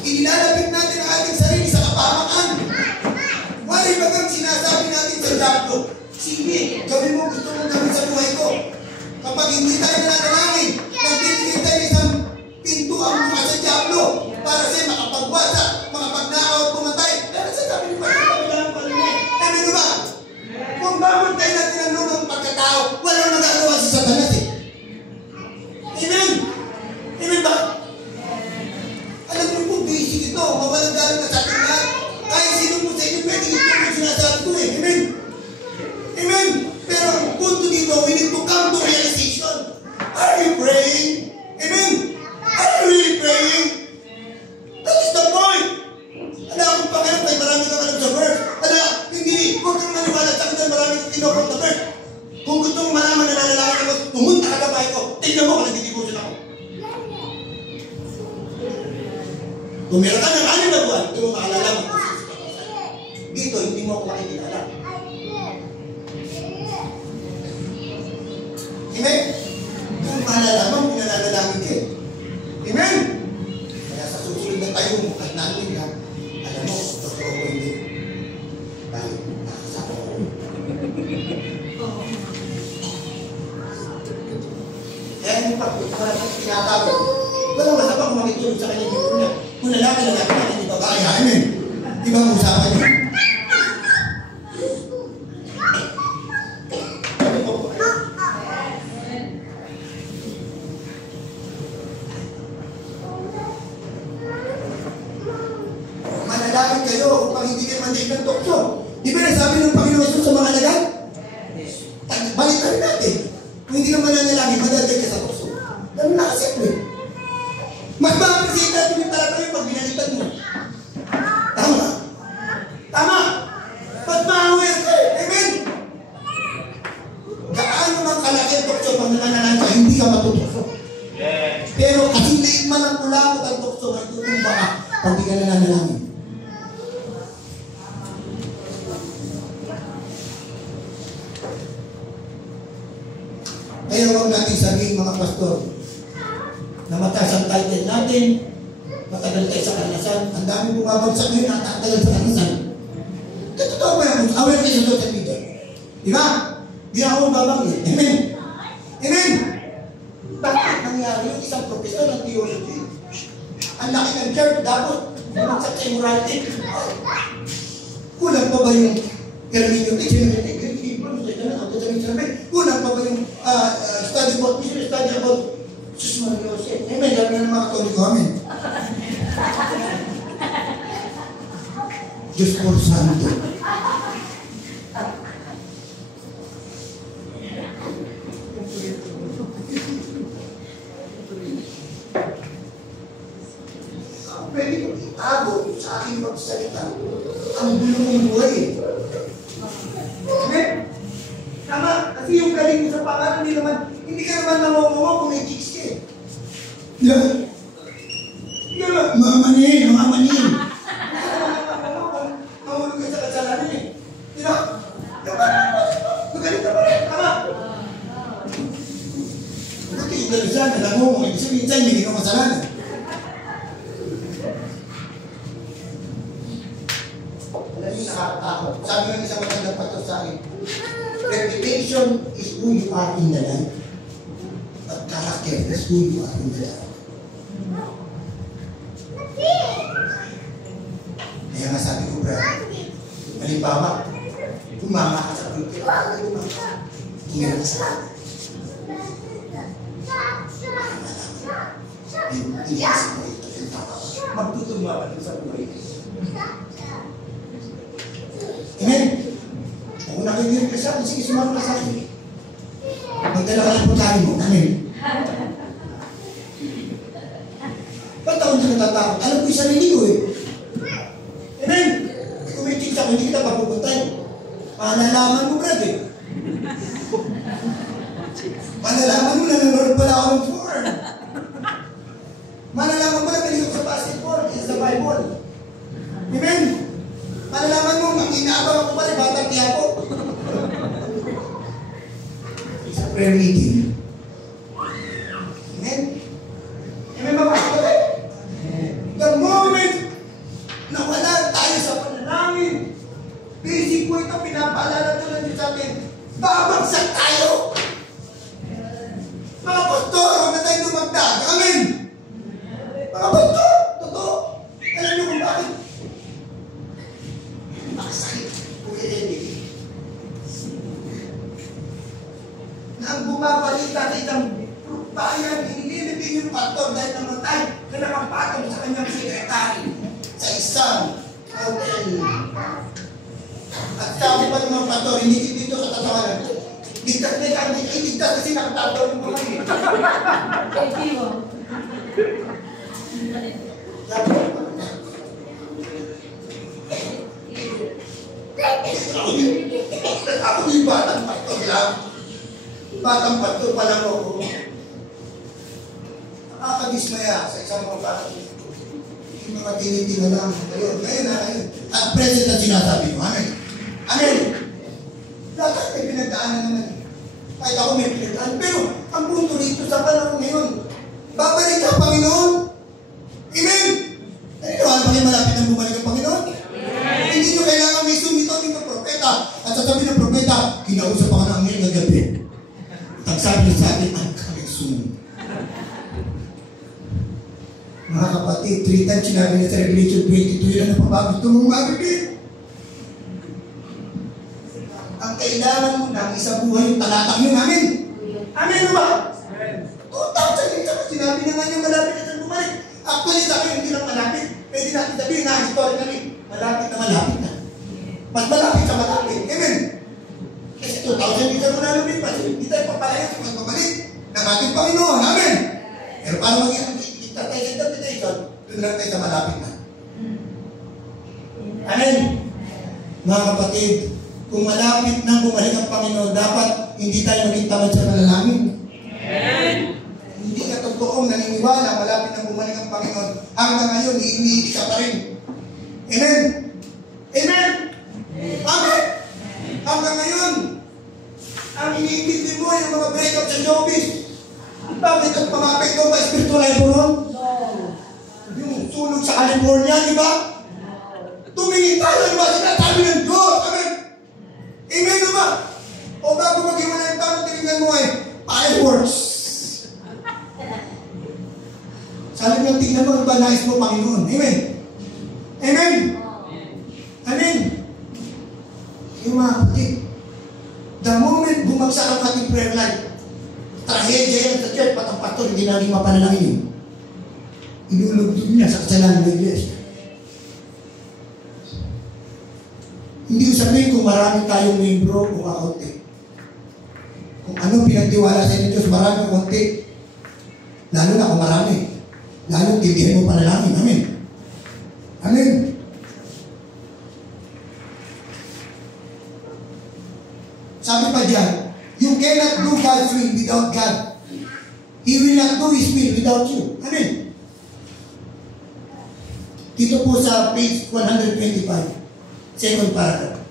Inilalapit natin ang ating sarili sa kapamakan. Wala bagang sinasabi natin sa diablo, sige, gawin mo gusto mong gawin sa buhay ko. Kapag hindi tayo nananalangin, nagbibigay tayo isang pinto ang mukha sa diablo para siya makapagwasa, makapagnakaw at pumatay. Pero sa sabi ni Pastor, kailangan pa rin eh. Sabi nyo ba? Kung babantay natin ang lumang pagkatao, walang magagawa si Satanas eh. Amen? Amen ba? Alam mo po, basic ito. Mawalang galang na sa ating lahat. Kahit sino po sa inyo, pwede ito yung sinasabi ko eh. Amen? Amen? Pero ang punto dito, we need to come to realization. Are you praying? Amen? Are you really praying? That is the point. Ala, kung pa kayo, may marami kang alam sa verse. Ala, hindi. Huwag kang maniwala sa akin, marami kang tinokot na verse. Kung gusto mong malaman na nalalaki ako, pumunta ka na bahay ko. Tignan mo kung nagdidibusin ako. Kung meron ka ng 6 na buwan, hindi mo makalala mo kung sino ka. Dito, hindi mo ako makikilala. Amen? Kung malalaman, pinalalalangin ka. Amen? Kaya sa susunod na tayo mo at natin ka, alam mo, totoo ko hindi. Bakit? Nakasama ko. Kaya yung pag-parang tinatago, walang masama kung makitulog sa kanya yung una. Kung lalaki na natin natin yung babae, amen? Di ba ang usapan niyo? Manalangin kayo upang hindi kayo mandig ng tukso. Di ba nasabi ng Panginoon sa mga alagad? Balik ka rin natin. Kung hindi ka mananalangin, madadag ka sa tukso. Ganun nakasimple. Mas ma-appreciate natin yung talaga yung pag binalitan mo. Tama? Tama? Mas ma-aware ka eh. Amen? Gaano man kalaki ang tukso pag nananalan ka, hindi ka matutukso. Pero kasing liit man ang kulamot ang tukso, may tutumba ka pag di ka nananalangin. Kaya huwag natin sabihin mga pastor, na mataas ang title natin, matagal tayo sa kanasan, ang dami bumabagsak ngayon, natatagal sa kanasan. Totoo ba yan? Aware kayo sa social media. Di ba? Di ako mababanggit. Amen? Amen? Bakit nangyari yung isang professor ng theology? Ang laki ng church, dapat bumagsak sa immorality. Kulang pa ba yung hermeneutic? Kulang pa ba yung study about mission, study about Sus Maria Jose? Amen? Dami na ng mga katoliko. Amen? Diyos por santo. Pwede kong itago sa aking magsalita ang bulong ng buhay. Amen? Tama? Kasi yung galing mo sa pangalan, hindi ka naman nangungungo kung may chicks ka eh. Yeah. Yeah. Mamamanin. Mahulog ka sa kasalanan eh. Di ba? Magaling ka ba? Tama? Buti yung galing sana, nangungungo. Ibig sabihin sa'yo, hindi ka kasalanan. Alam niyo, nakakatakot. Sabi ng isang matandang pastor sa akin, reputation is who you are in the life. But character is who you are in the life. Kaya nga sabi ko, brother, halimbawa, tumama ka sa pulpit, tingnan ka sa akin. Magtutumba ka sa buhay. Amen? Kung nakikinig ka sa akin, sige, sumama ka sa akin. Magdala ka ng pagkain mo. Amen? Ba't ako hindi natatakot? Alam ko yung sarili ko eh. Amen? Kung may chicks ako, hindi kita papupuntay. Malalaman mo, brad eh. Malalaman mo na nanonood pala ako ng porn. Malalaman mo na pinig sa basketball, kaya sa Bible. Amen? Malalaman mo, mag-inaabang ako pala, batang tiyapo. Sa prayer meeting. Amen? Amen ba ba? The moment na wala tayo sa panalangin, basic po ito, pinapaalala ito lang sa atin, babagsak tayo. Mga pastor, huwag na tayo lumagdag. Amen? Mga pastor, totoo. Alam niyo kung bakit? Makasakit. Na ang bumabalita sa isang bayan, inililipin yung pastor dahil namatay na nakapatong sa kanyang sekretary sa isang hotel. At sabi pa ng mga pastor, hindi dito sa tatawanan. Ligtas na yan, ay ligtas kasi nakatataw yung mga yun. Ako yung batang pastor lang. Batang pastor pa lang ako. Nakakadismaya sa isang mga batang. Yung mga tinitinga lang. Ngayon. At present ang sinasabi mo. Amen. Amen. Lahat may pinagdaanan naman. Kahit ako may pinagdaanan. Pero ang punto dito sa panahon ngayon, babalik ka, Panginoon. Amen. Naniniwala ba kayo malapit ang bumalik ang Panginoon? Hindi nyo kailangan may sumitonin ng propeta. At sasabihin ng propeta, kinausap ako ng ngayon ng gabi. At sabi niya sa atin, I'm coming soon. Mga kapatid, 3 times sinabi niya sa Revelation 22, yun ang napabagos ito mong magiging. Ang kailangan mo ng isang buhay yung talatang yun. Amen? Amen ba? 2,000 years ako, sinabi na nga niya malapit na sa bumalik. Actually, sa akin, hindi lang malapit. Pwede natin sabihin na historically, malapit na. Mas malapit sa malapit. Amen? Kasi 2,000 years ako na lumipas. Hindi tayo papalayan sa pagbabalik ng ating Panginoon. Amen? para maging tayo sa interpretation, doon lang tayo sa malapit na. Amen? Mga kapatid, kung malapit na bumalik ang Panginoon, dapat hindi tayo maging tamad sa panalangin. Amen. Hindi ka totoong naniniwala, malapit na bumalik ang Panginoon. Hanggang ngayon, iiniili ka pa rin. Amen? Amen? Amen? Hanggang ngayon, ang iniintindi mo yung mga breakup sa showbiz. Bakit ang pamapekto ba spiritual life mo ron? Yung sunog sa California, di ba? Tumingin tayo, di ba? Sinasabi ng Diyos. Amen? Amen na ba? O bago mag-iwala yung tao, tinignan mo ay fireworks. Sabi mo, tingnan mo, iba nais mo, Panginoon. Amen? Amen? Amen? Yung mga kapatid, the moment bumagsak ang ating prayer life, trahedya yan sa church, patang pastor, hindi natin mapanalangin yun. Inulugtog niya sa kasalanan ng iglesia. Hindi ko sabihin kung marami tayong membro o kaunti. Kung anong pinagtiwala sa inyo Diyos, marami o kaunti. Lalo na kung marami. Lalo tindihan mo panalangin. Amen. Amen. Sabi pa dyan, you cannot do God's will without God. He will not do His will without you. Amen. Dito po sa page 125, second paragraph.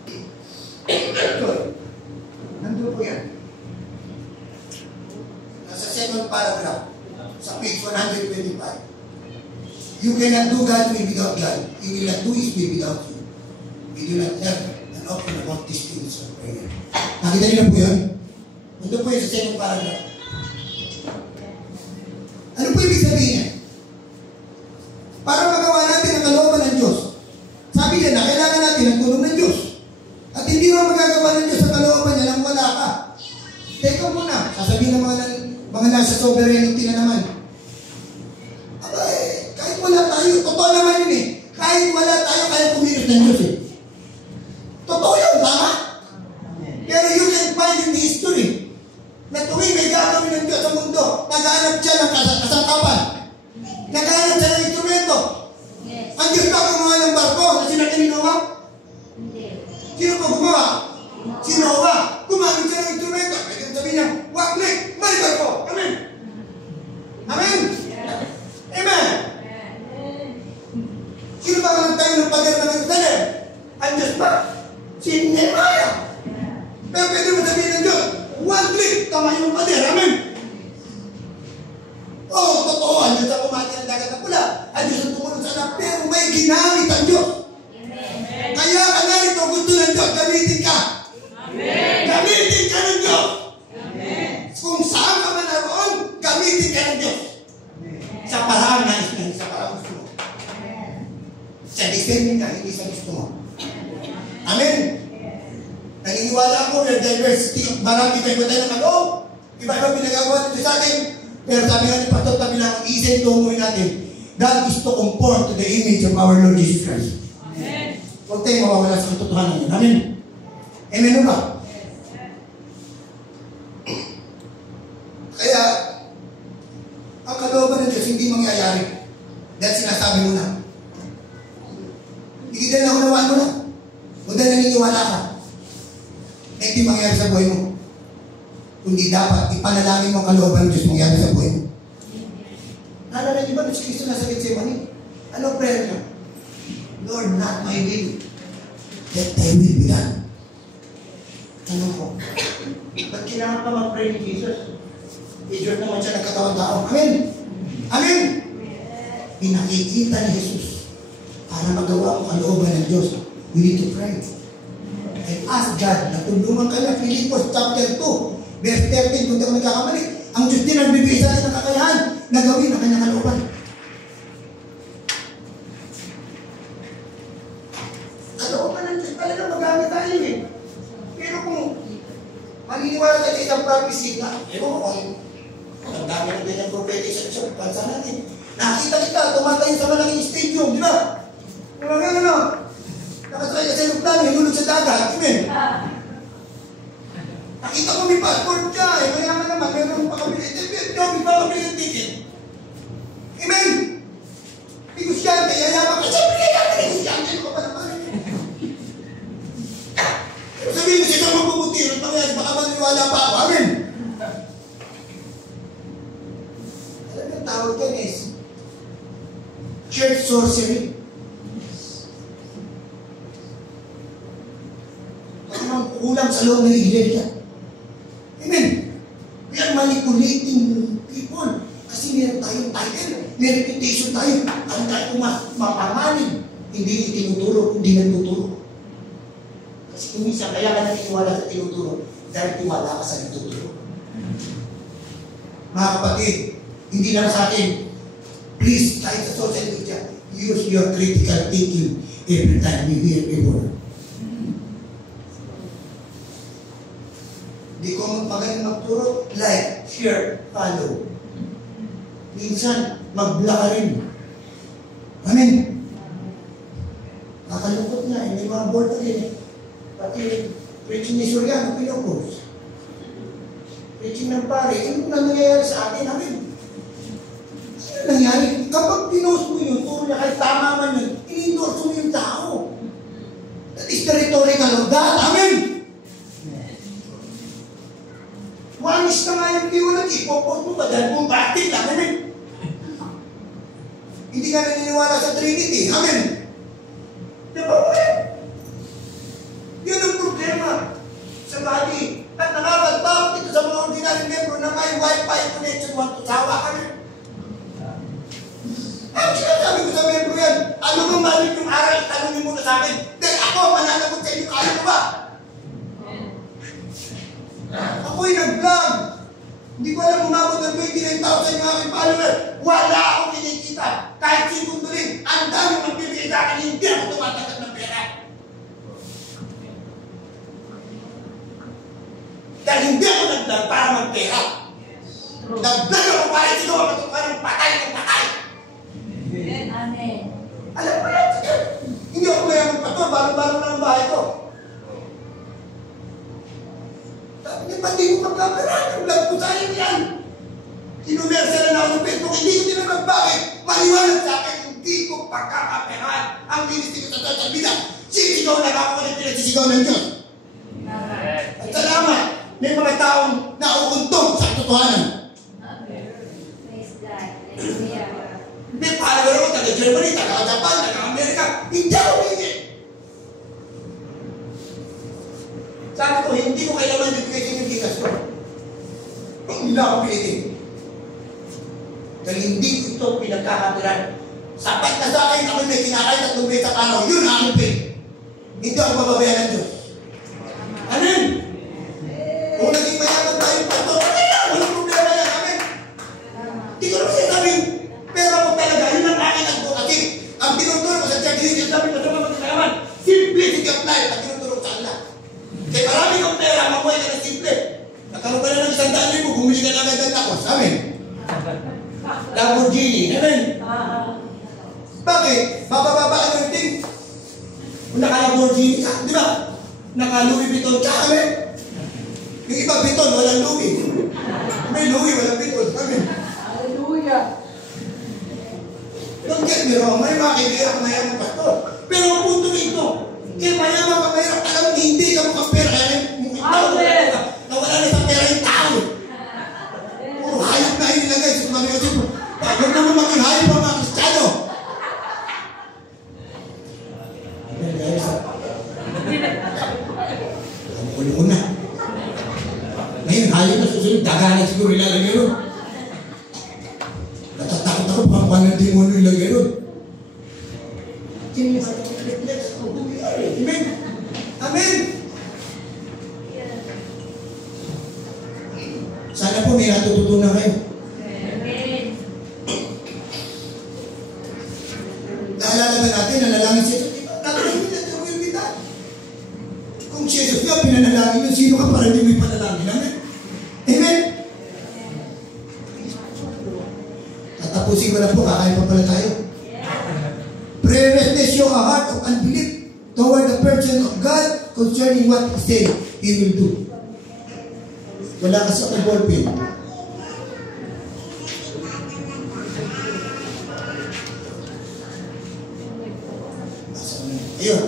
Ito. Nandun po yan. Nasa second paragraph, sa page 125. You cannot do God's will without God. He will not do His will without you. We do not have an option about these things of prayer. Nakita niyo na po yun? Nandun po yun sa second paragraph. Ano po ibig sabihin niya? Para magawa natin ang kalooban ng Diyos. Sabi niya na kailangan natin ang tulong ng Diyos. At hindi mo magagawa ng Diyos sa kalooban niya nang wala ka. Teka muna, sasabihin ng mga nasa sovereignty na naman. Aba kahit wala tayo, totoo naman yun eh. Kahit wala tayo, kaya kumilos ng Diyos eh. Totoo yun, tama? Pero you can find in history na tuwing may gagawin ng Diyos sa mundo, naghahanap siya ng kasangkapan. Naghahanap siya ng instrumento. Ang Diyos ba gumawa ng barko na sinakyan ni Noah? Sino pa gumawa? Si Noah. Gumamit siya ng instrumento. Pwede sabihin niya, waklik, may barko. Amen. Amen. Amen. Sino ba nagtayo ng pader ng Jerusalem? Ang Diyos ba? Si Nehemiah. Pero pwede mo sabihin ng Diyos, one click, tama yung pader. Amen. Oh, totoo. Ang Diyos ang kumati ng dagat ng pula. Ang Diyos ang tumulong sa anak. Pero may ginamit ang Diyos. Amen. Kaya ka narito, gusto ng Diyos, gamitin ka. Amen. Gamitin ka ng Diyos. Amen. Kung saan ka man naroon, gamitin ka ng Diyos. Amen. Sa paraan na isang, sa paraan gusto mo. Amen. Sa discerning ka, hindi sa gusto mo. Amen. Naniniwala ako, may diversity. Marami tayo tayo ng kaloob. Iba-iba pinagagawa nito sa atin. Pero sabi nga ni Pastor, sabi lang, isa ito umuwi natin. God is to conform to the image of our Lord Jesus Christ. Amen. Huwag tayong mawawala sa katotohanan yun. Amen. Amen ba? Kaya, ang kalooban ng Diyos hindi mangyayari. Dahil sinasabi mo na. Hindi dahil naunawaan mo na. O dahil naniniwala ka. Eh, hindi mangyayari sa buhay mo. Kundi dapat ipanalangin mo ang kalooban ng Diyos mangyari sa buhay mo. Naalala niyo ba, si Kristo nasa Gethsemane? Ano prayer niya? Lord, not my will. Let thy will be done. Ano po? Ba't kailangan pa mag-pray ni Jesus? Diyos naman siya nagkatawang tao. Amen! Amen! Pinakikita ni Jesus para magawa ang kalooban ng Diyos. We need to pray. And ask God na tulungan ka na. Philippians chapter 2, verse 13, kung di ako nagkakamali. Ang Diyos din nagbibigay sa atin ng kakayahan na gawin ang kanyang kalooban. Kalooban ng Diyos talaga magamit tayo eh. Pero kung maniniwala tayo sa isang prophecy na, ewan ko kung ang dami ng ganyang prophetic sa bansa natin. Nakita kita, tumatay sa malaking stadium, di ba? Nakasakay ka sa aeroplano, hinulog sa dagat. Amen. Nakita ko may passport siya. Mayaman naman, meron pa kami. May pa kami ng ticket. ang tawag yan is church sorcery. Parang kulang sa loob ng iglesia. Amen. We are manipulating people. Kasi meron tayong title, may reputation tayo. Ano tayo mapanganin? Hindi tinuturo, hindi nagtuturo. Kasi kung minsan, kaya ka naniniwala sa tinuturo dahil tiwala ka sa nagtuturo. Mga kapatid, hindi lang sa akin, please, kahit sa social media, use your critical thinking every time you hear a word. Hindi ko magaling magturo, like, share, follow. Minsan, mag-block ka rin. Amen. Nakalungkot nga, may mga board na rin. Pati, preaching ni Soriano, pinupost. Preaching ng pare, ano na nangyayari sa atin? Amen. Ano nangyayari? Kapag pinost mo yun, puro na kahit tama man yun, in-endorse mo yung tao. That is the rhetorical of God. Amen. Wanis na nga yung theology, ipopos mo ba dahil combating lang, amen? Hindi ka naniniwala sa Trinity, amen? Diba ba? Yun ang problema sa body. At nakakatapot ito sa mga ordinary member na may Wi-Fi connection, want to sawa ka rin. Ang sinasabi ko sa member yan, ano kung malit yung aral, tanongin mo na sa akin. Dahil ako, mananagot sa inyo, kaya mo ba? Ako'y nag-vlog. Hindi ko alam umabot ng 29,000 yung aking follower. Wala akong kinikita. Kahit segundo rin, ang dami magbibigay sa akin, hindi ako tumatanggap ng pera. Dahil hindi ako nag-vlog para magpera. Nag-vlog ako para sino ang matutukan ng patay ng patay. Amen. Alam mo yan? Hindi ako mayaman pa ito. Barong-barong lang ang bahay ko. Sabi niya, hindi ko magkaperaan. Ang vlog ko sa'yo yan. Sinumersa na ako ng Facebook. Hindi ko tinanong bakit. Maliwanag sa akin, hindi ko pagkakaperaan. Ang ministry ko sa social media. Sisigaw na ako na pinagsisigaw ng Diyos. At salamat, may mga taong nauuntong sa katotohanan. Praise God. Hallelujah. Hindi pala ako taga-Germany, taga-Japan, taga-Amerika. Hindi ako higit. Sabi ko, hindi ko kailangan bibigay sa yung gigas ko. Hindi ako pilitin. Dahil hindi ko ito pinagkakatiran. Sapat na sa akin, ako may kinakain at lumay sa araw. Yun ang aking pay. Hindi ako mababayan ng Diyos. Ano yun? Kung naging mayaman tayo, pastor, walang problema yan. Amen. Hindi ko naman sinasabing, pero ako talaga, yun ang aking advocacy. Ang tinuturo ko sa church, hindi ko sabi ko sa mga magkakaman, simplicity of life, ang tinuturo ko sa Allah. Kaya marami kang pera, mamuhay ka na simple. Nagkaroon ka na ng 100,000, bumili ka na agad ng takos. Amen. Lamborghini. Amen. Bakit? Mabababa ka ng ting. Kung naka-Lamborghini ka, di ba? Naka-Louis Vuitton ka, amen. Yung iba Vuitton, walang Louis. May Louis, walang Vuitton. Amen. Hallelujah. Don't get me wrong, may mga kaibigan mayaman pa ito. Pero ang punto nito, kaya mayaman ka mahirap, alam mo, hindi ka mukhang pera. Kaya nawala na sa pera yung tao. Puro hayop na inilagay sa mga kasi mo. Huwag naman maging hayop ang mga Kristiyano. Ang kulo na. Ngayon, hayop na susunod, daganan siguro ilalagay ron. Natatakot ako, paano ng demonyo ilagay ron. Amen. Amen. Sana po may natututunan kayo. Amen. Naalala ba natin, nanalangin si Jesus? Nakalangin na ito will be done. Kung si Jesus nga pinanalangin yun, sino ka para hindi may panalangin? Amen. Amen. Tatapusin ko na po, kakain pa pala tayo. Prayerlessness show a heart of unbelief toward the person of God concerning what He said He will do. Wala kasi akong ballpen. Ayun,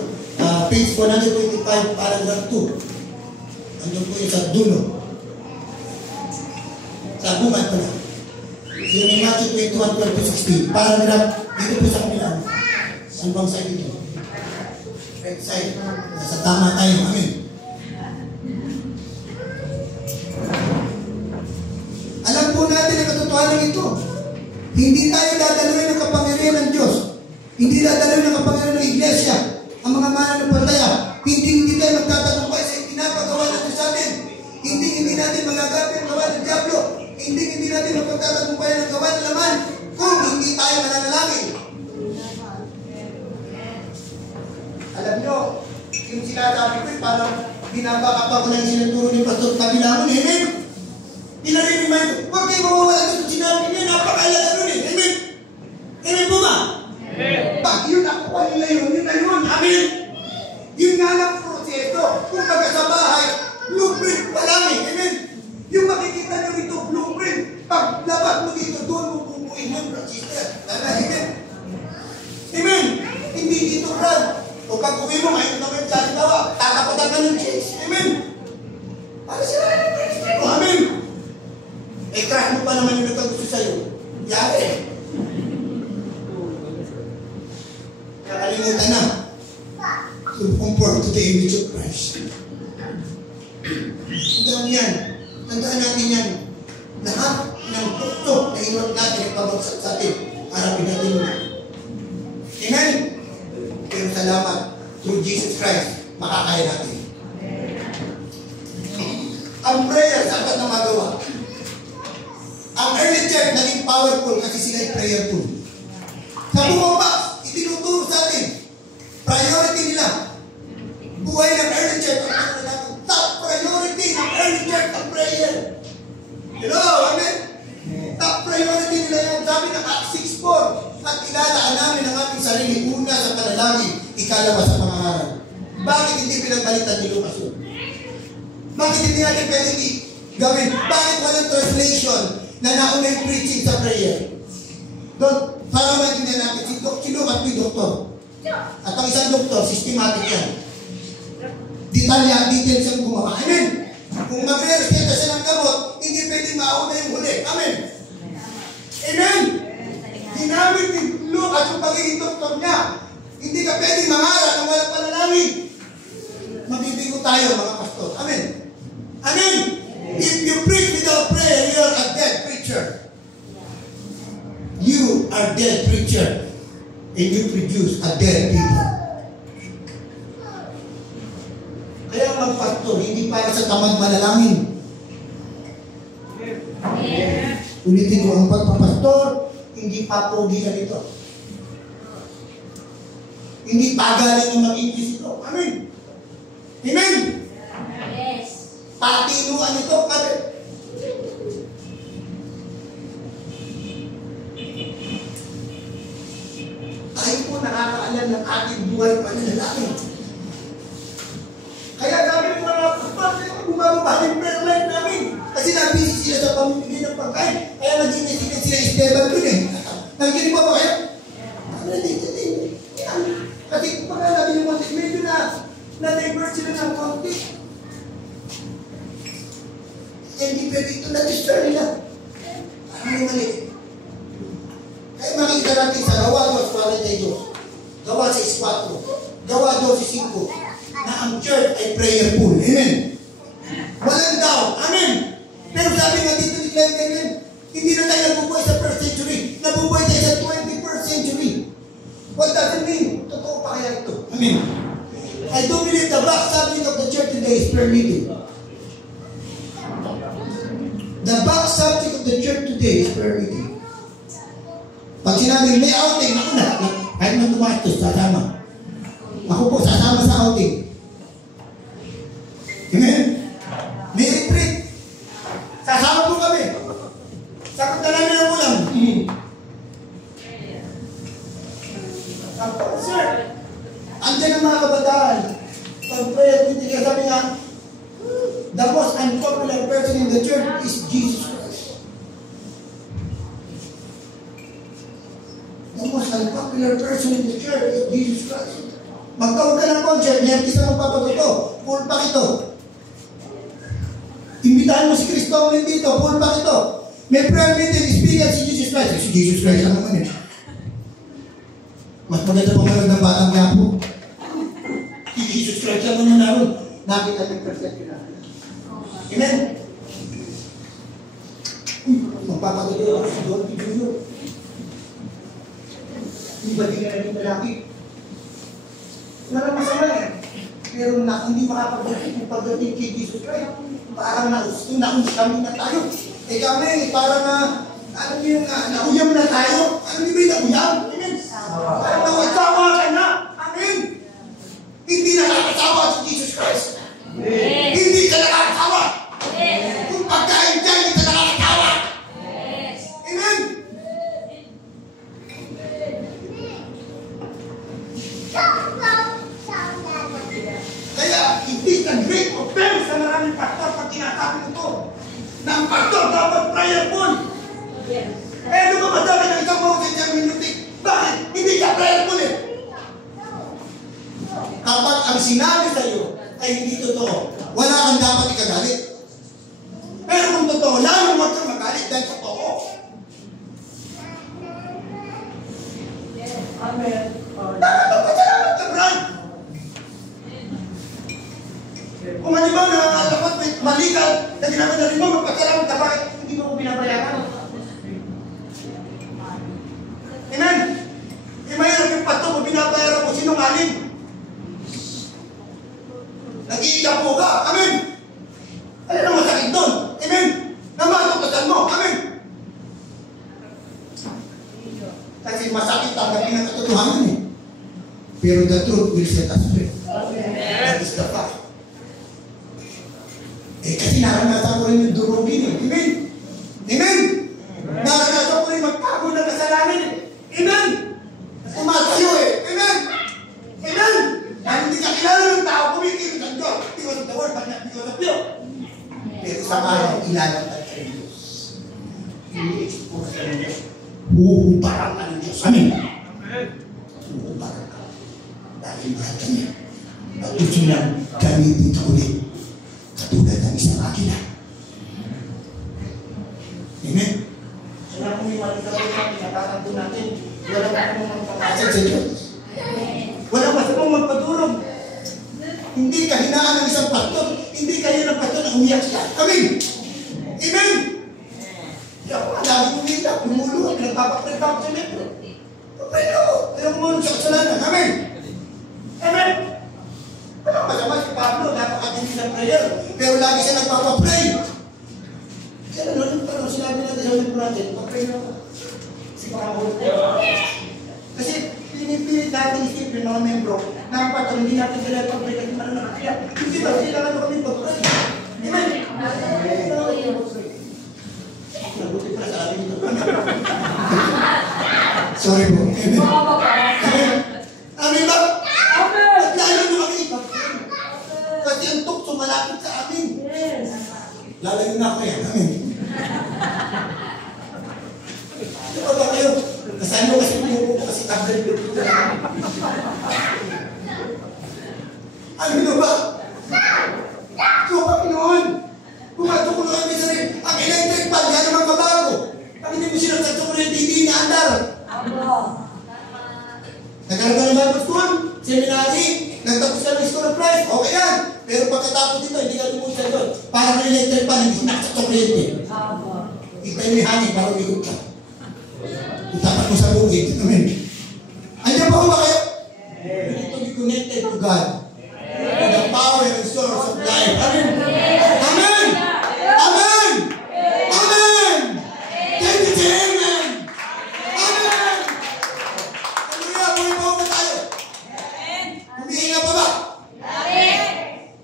page 125, paragraph 2. Andun po yung sa dulo. Sa bungan pala. Sino may Matthew 21:12-16. Paragraph dito po sa kabila. Saan bang side dito? Right side. Nasa tama tayo. Amen. Alam po natin ang katotohanan ito. Hindi tayo dadalawin ng kapangyarihan ng Diyos. Hindi dadalawin ng kapangyarihan ng Iglesia. Ang mga mananampalataya. Hindi tayo magtatagumpay sa pinapagawa natin sa atin. Hindi natin magagapi ang gawa ng Diablo. Hindi natin magtatagumpay ang gawa ng laman kung hindi tayo mananalangin. Alam nyo, yung sinasabi ko, parang binabaka pa ko lang sinaturo ni Pastor Kabilangon. Amen? Pinariniman ko, huwag kayo mawawala sa sinabi niya, napakalaga nun eh. Amen? Amen po ba? Pag yun nakuha nila yun na yun. Amen? Yun nga lang proseso. Kung baga sa bahay, blueprint pa lang eh. Amen? Yung makikita nyo ito, blueprint. Pag labas mo dito, doon mo pupuin mo, sister. Amen? Amen? Hindi dito, brad. O pag uwi mo, ngayon naman yung halimbawa, tataputan ka ng chase. Amen? Para sila ng principle. Amen? Crash mo pa naman yung nagkagusto sa'yo. Yari. Nakalimutan na. To conform to the image of Christ. Tandaan yan. Tandaan natin yan. Lahat ng tuktok na inurot natin ay pabagsak sa atin. Harapin natin mo. Amen? Pero salamat. Through Jesus Christ, makakaya natin. Ang prayer, dapat na magawa. Ang early church naging powerful kasi sila ay prayerful. Sa bumaba, itinuturo sa atin. Priority nila. Buhay ng early church. Top priority ng early church ang prayer. Hello, amen? Top priority nila yan. Sabi ng Acts 6:4. At ilalaan namin ang aming sarili una sa panalangin, ikalawa sa pangangaral. Bakit hindi pinagbalitan ni Lucas yun? Bakit hindi natin pwedeng gawin? Bakit walang translation na nauna yung preaching sa prayer? Doon, para maintindihan natin, si Lucas may doktor. At ang isang doktor, systematic yan. Details ang gumawa. Amen? Kung mag-reseta siya ng gamot, hindi pwedeng mauna yung huli. Amen? Amen? Ginamit ni Lucas yung pagiging doktor niya. Hindi ka pwedeng mangaral ng walang panalangin. Mabibigo tayo, mga pastor. Amen? Amen? If you preach without prayer, you are a dead preacher. You are dead preacher. And you produce a dead people. Kaya magpastor, hindi para sa tamad manalangin. Ulitin ko, ang pagpapastor, hindi papogi ka nito. Hindi pagaling yung mag-English ito. Amen? Amen? Yes. Patinuan ito. Amen? Tayo po nakakaalam ng ating buhay pananalangin. Kaya namin mga pastor, bumababa yung prayer life namin. Kasi nabisi sila sa pamimigay ng pagkain. Kaya nag-initiate sila Esteban dun eh. Naginig pa ba kayo? Kasi kung pagka natin yung konti, medyo na-divert sila ng konti. Hindi pwede ito na-disturb nila. Ano mali? Kaya makikita natin sa Gawa 2:42, Gawa 6:4, Gawa 12:5, na ang church ay prayerful. Amen? Walang doubt. Amen? Pero sabi nga dito ni Clement, amen? Hindi na tayo nabubuhay sa 1st century. Nabubuhay tayo sa 21st century. What does it mean? Totoo pa kaya ito? Amen? I do believe the back subject of the church today is prayer meeting. The back subject of the church today is prayer meeting. Pag sinabing may outing, ako na. Kahit man tumatos, sasama. Ako po, sasama sa outing. Amen? May retreat. Sasama po kami. Sakot na namin ang ulam. Sir, andyan ang mga kabataan. Pag-prayer meeting, kaya sabi nga, the most unpopular person in the church is Jesus Christ. The most unpopular person in the church is Jesus Christ. Magtawag ka ng concert, may artista ng papatuto, full pack ito. Imbitahan mo si Kristo ulit dito, full pack ito. May prayer meeting, speaker si Jesus Christ. Si Jesus Christ lang naman eh. Mas maganda pang meron ng batang yapo. Si Jesus Christ lang naman naroon. Nakita ng perception natin. Amen? Magpapagaliw ako sa doon, Junior. Hindi ba di ka naging malaki? Wala masama eh. Pero hindi makapagdating kung pagdating kay Jesus Christ. Parang naus kami na tayo. Eh kami, parang alam niyo yung nauyam na tayo. Alam niyo ba yung nauyam? Amen? Parang nakatawa ka na. Amen? Hindi nakakatawa si Jesus Christ. Yes. Hindi ka nakakatawa. Yes. Kung pagkain dyan, hindi ka nakakatawa. Yes. Amen? Kaya hindi ka great offense sa maraming pastor pag tinatabi mo ito. Na ang pastor dapat prayerful. Yes. Eh, ano ba madami ng isang mga sa minutik? Bakit? Hindi ka prayerful eh. Kapag ang sinabi sa iyo ay hindi totoo, wala kang dapat ikagalit. Pero kung totoo, lalo mo kang magalit dahil totoo. Amen. Dapat magpasalamat ka, Brad. Kung halimbawa nakakalapat, may mali ka, na ginaganarin mo, magpasalamat ka, bakit hindi mo ko binabayaran? Amen? Eh, mayroon yung pato mo, binabayaran mo, sinungaling. Nag-iiyak po ka, amen? Ano na masakit doon? Amen? Namatukasan mo, amen? Kasi masakit tanggapin ang katotohanan eh. Pero the truth will set us free. That is the fact. Eh kasi naranasan ko rin yung durugin eh. Amen? Amen? Naranasan ko rin magtago ng kasalanan eh. Amen? Tumatayo eh. Amen? Amen? Dahil hindi ka kilala ng tao, kumikilos ang Diyos. Because of the word, but not because of you. Pero sa araw, ilalantad ka ng Diyos. I-expose ka ng Diyos. Huhuparang ka ng Diyos. Amen? Huhuparang ka. Dahil mahal ka niya. At gusto niyang gamitin ka ulit. Katulad ng isang makina. Amen? Kaya kung may mali ka rin natin, natatanto natin, wala ka mong magpapasag sa Diyos. Wala pa sa mong magpadurog. Hindi kahinaan ng isang pastor. Hindi kayo ng pastor na umiyak siya. Amen? Amen? Hindi ako lagi umiyak. Umuluhan. Nagpapak sa metro. Pero kumulong sa kasalanan. Amen? Amen? Walang masama si Pablo. Napakatindi ng prayer. Pero lagi siya nagpapapray. Kaya ano parang sinabi natin sa ulit natin. Papray na ako. Kasi makakaulit tayo. Kasi pinipilit natin isipin mga membro na ang patron, hindi natin sila pag-pray kasi mananakit siya. Hindi ba? Kailangan mo kami pag-pray. Amen? Nabuti para sa amin ito. Sorry po. Amen? Amen? Amen ba? Amen. At lalo nyo kami ipag-pray. Kasi ang tukso malapit sa amin. Yes. Lalayo na ako yan. Amen? Diba ba kayo? Kasano kasi pumupo kasi tablet dito lang. Ano ba? So, Panginoon, pumatok ko na kami sa rin. Ang electric pan, yan naman kabago. Pag hindi mo sinasakto ko rin, hindi inaandar. Nagkaroon ka ng Bible school, seminary, nagtapos ka ng school of life, okay yan. Pero pagkatapos dito, hindi ka lumusay doon. Parang ang electric pan, hindi sinasakto ko rin. Kita yung hangin, parang umigot ka. Itapat mo sa bukid. Amen. Andiyan ba kayo? We need to be connected to God. To the power and source of life. Amen. Amen. Amen. Amen. Thank you, amen. Amen. Hallelujah. Buhay pa ba tayo? Humihinga pa ba?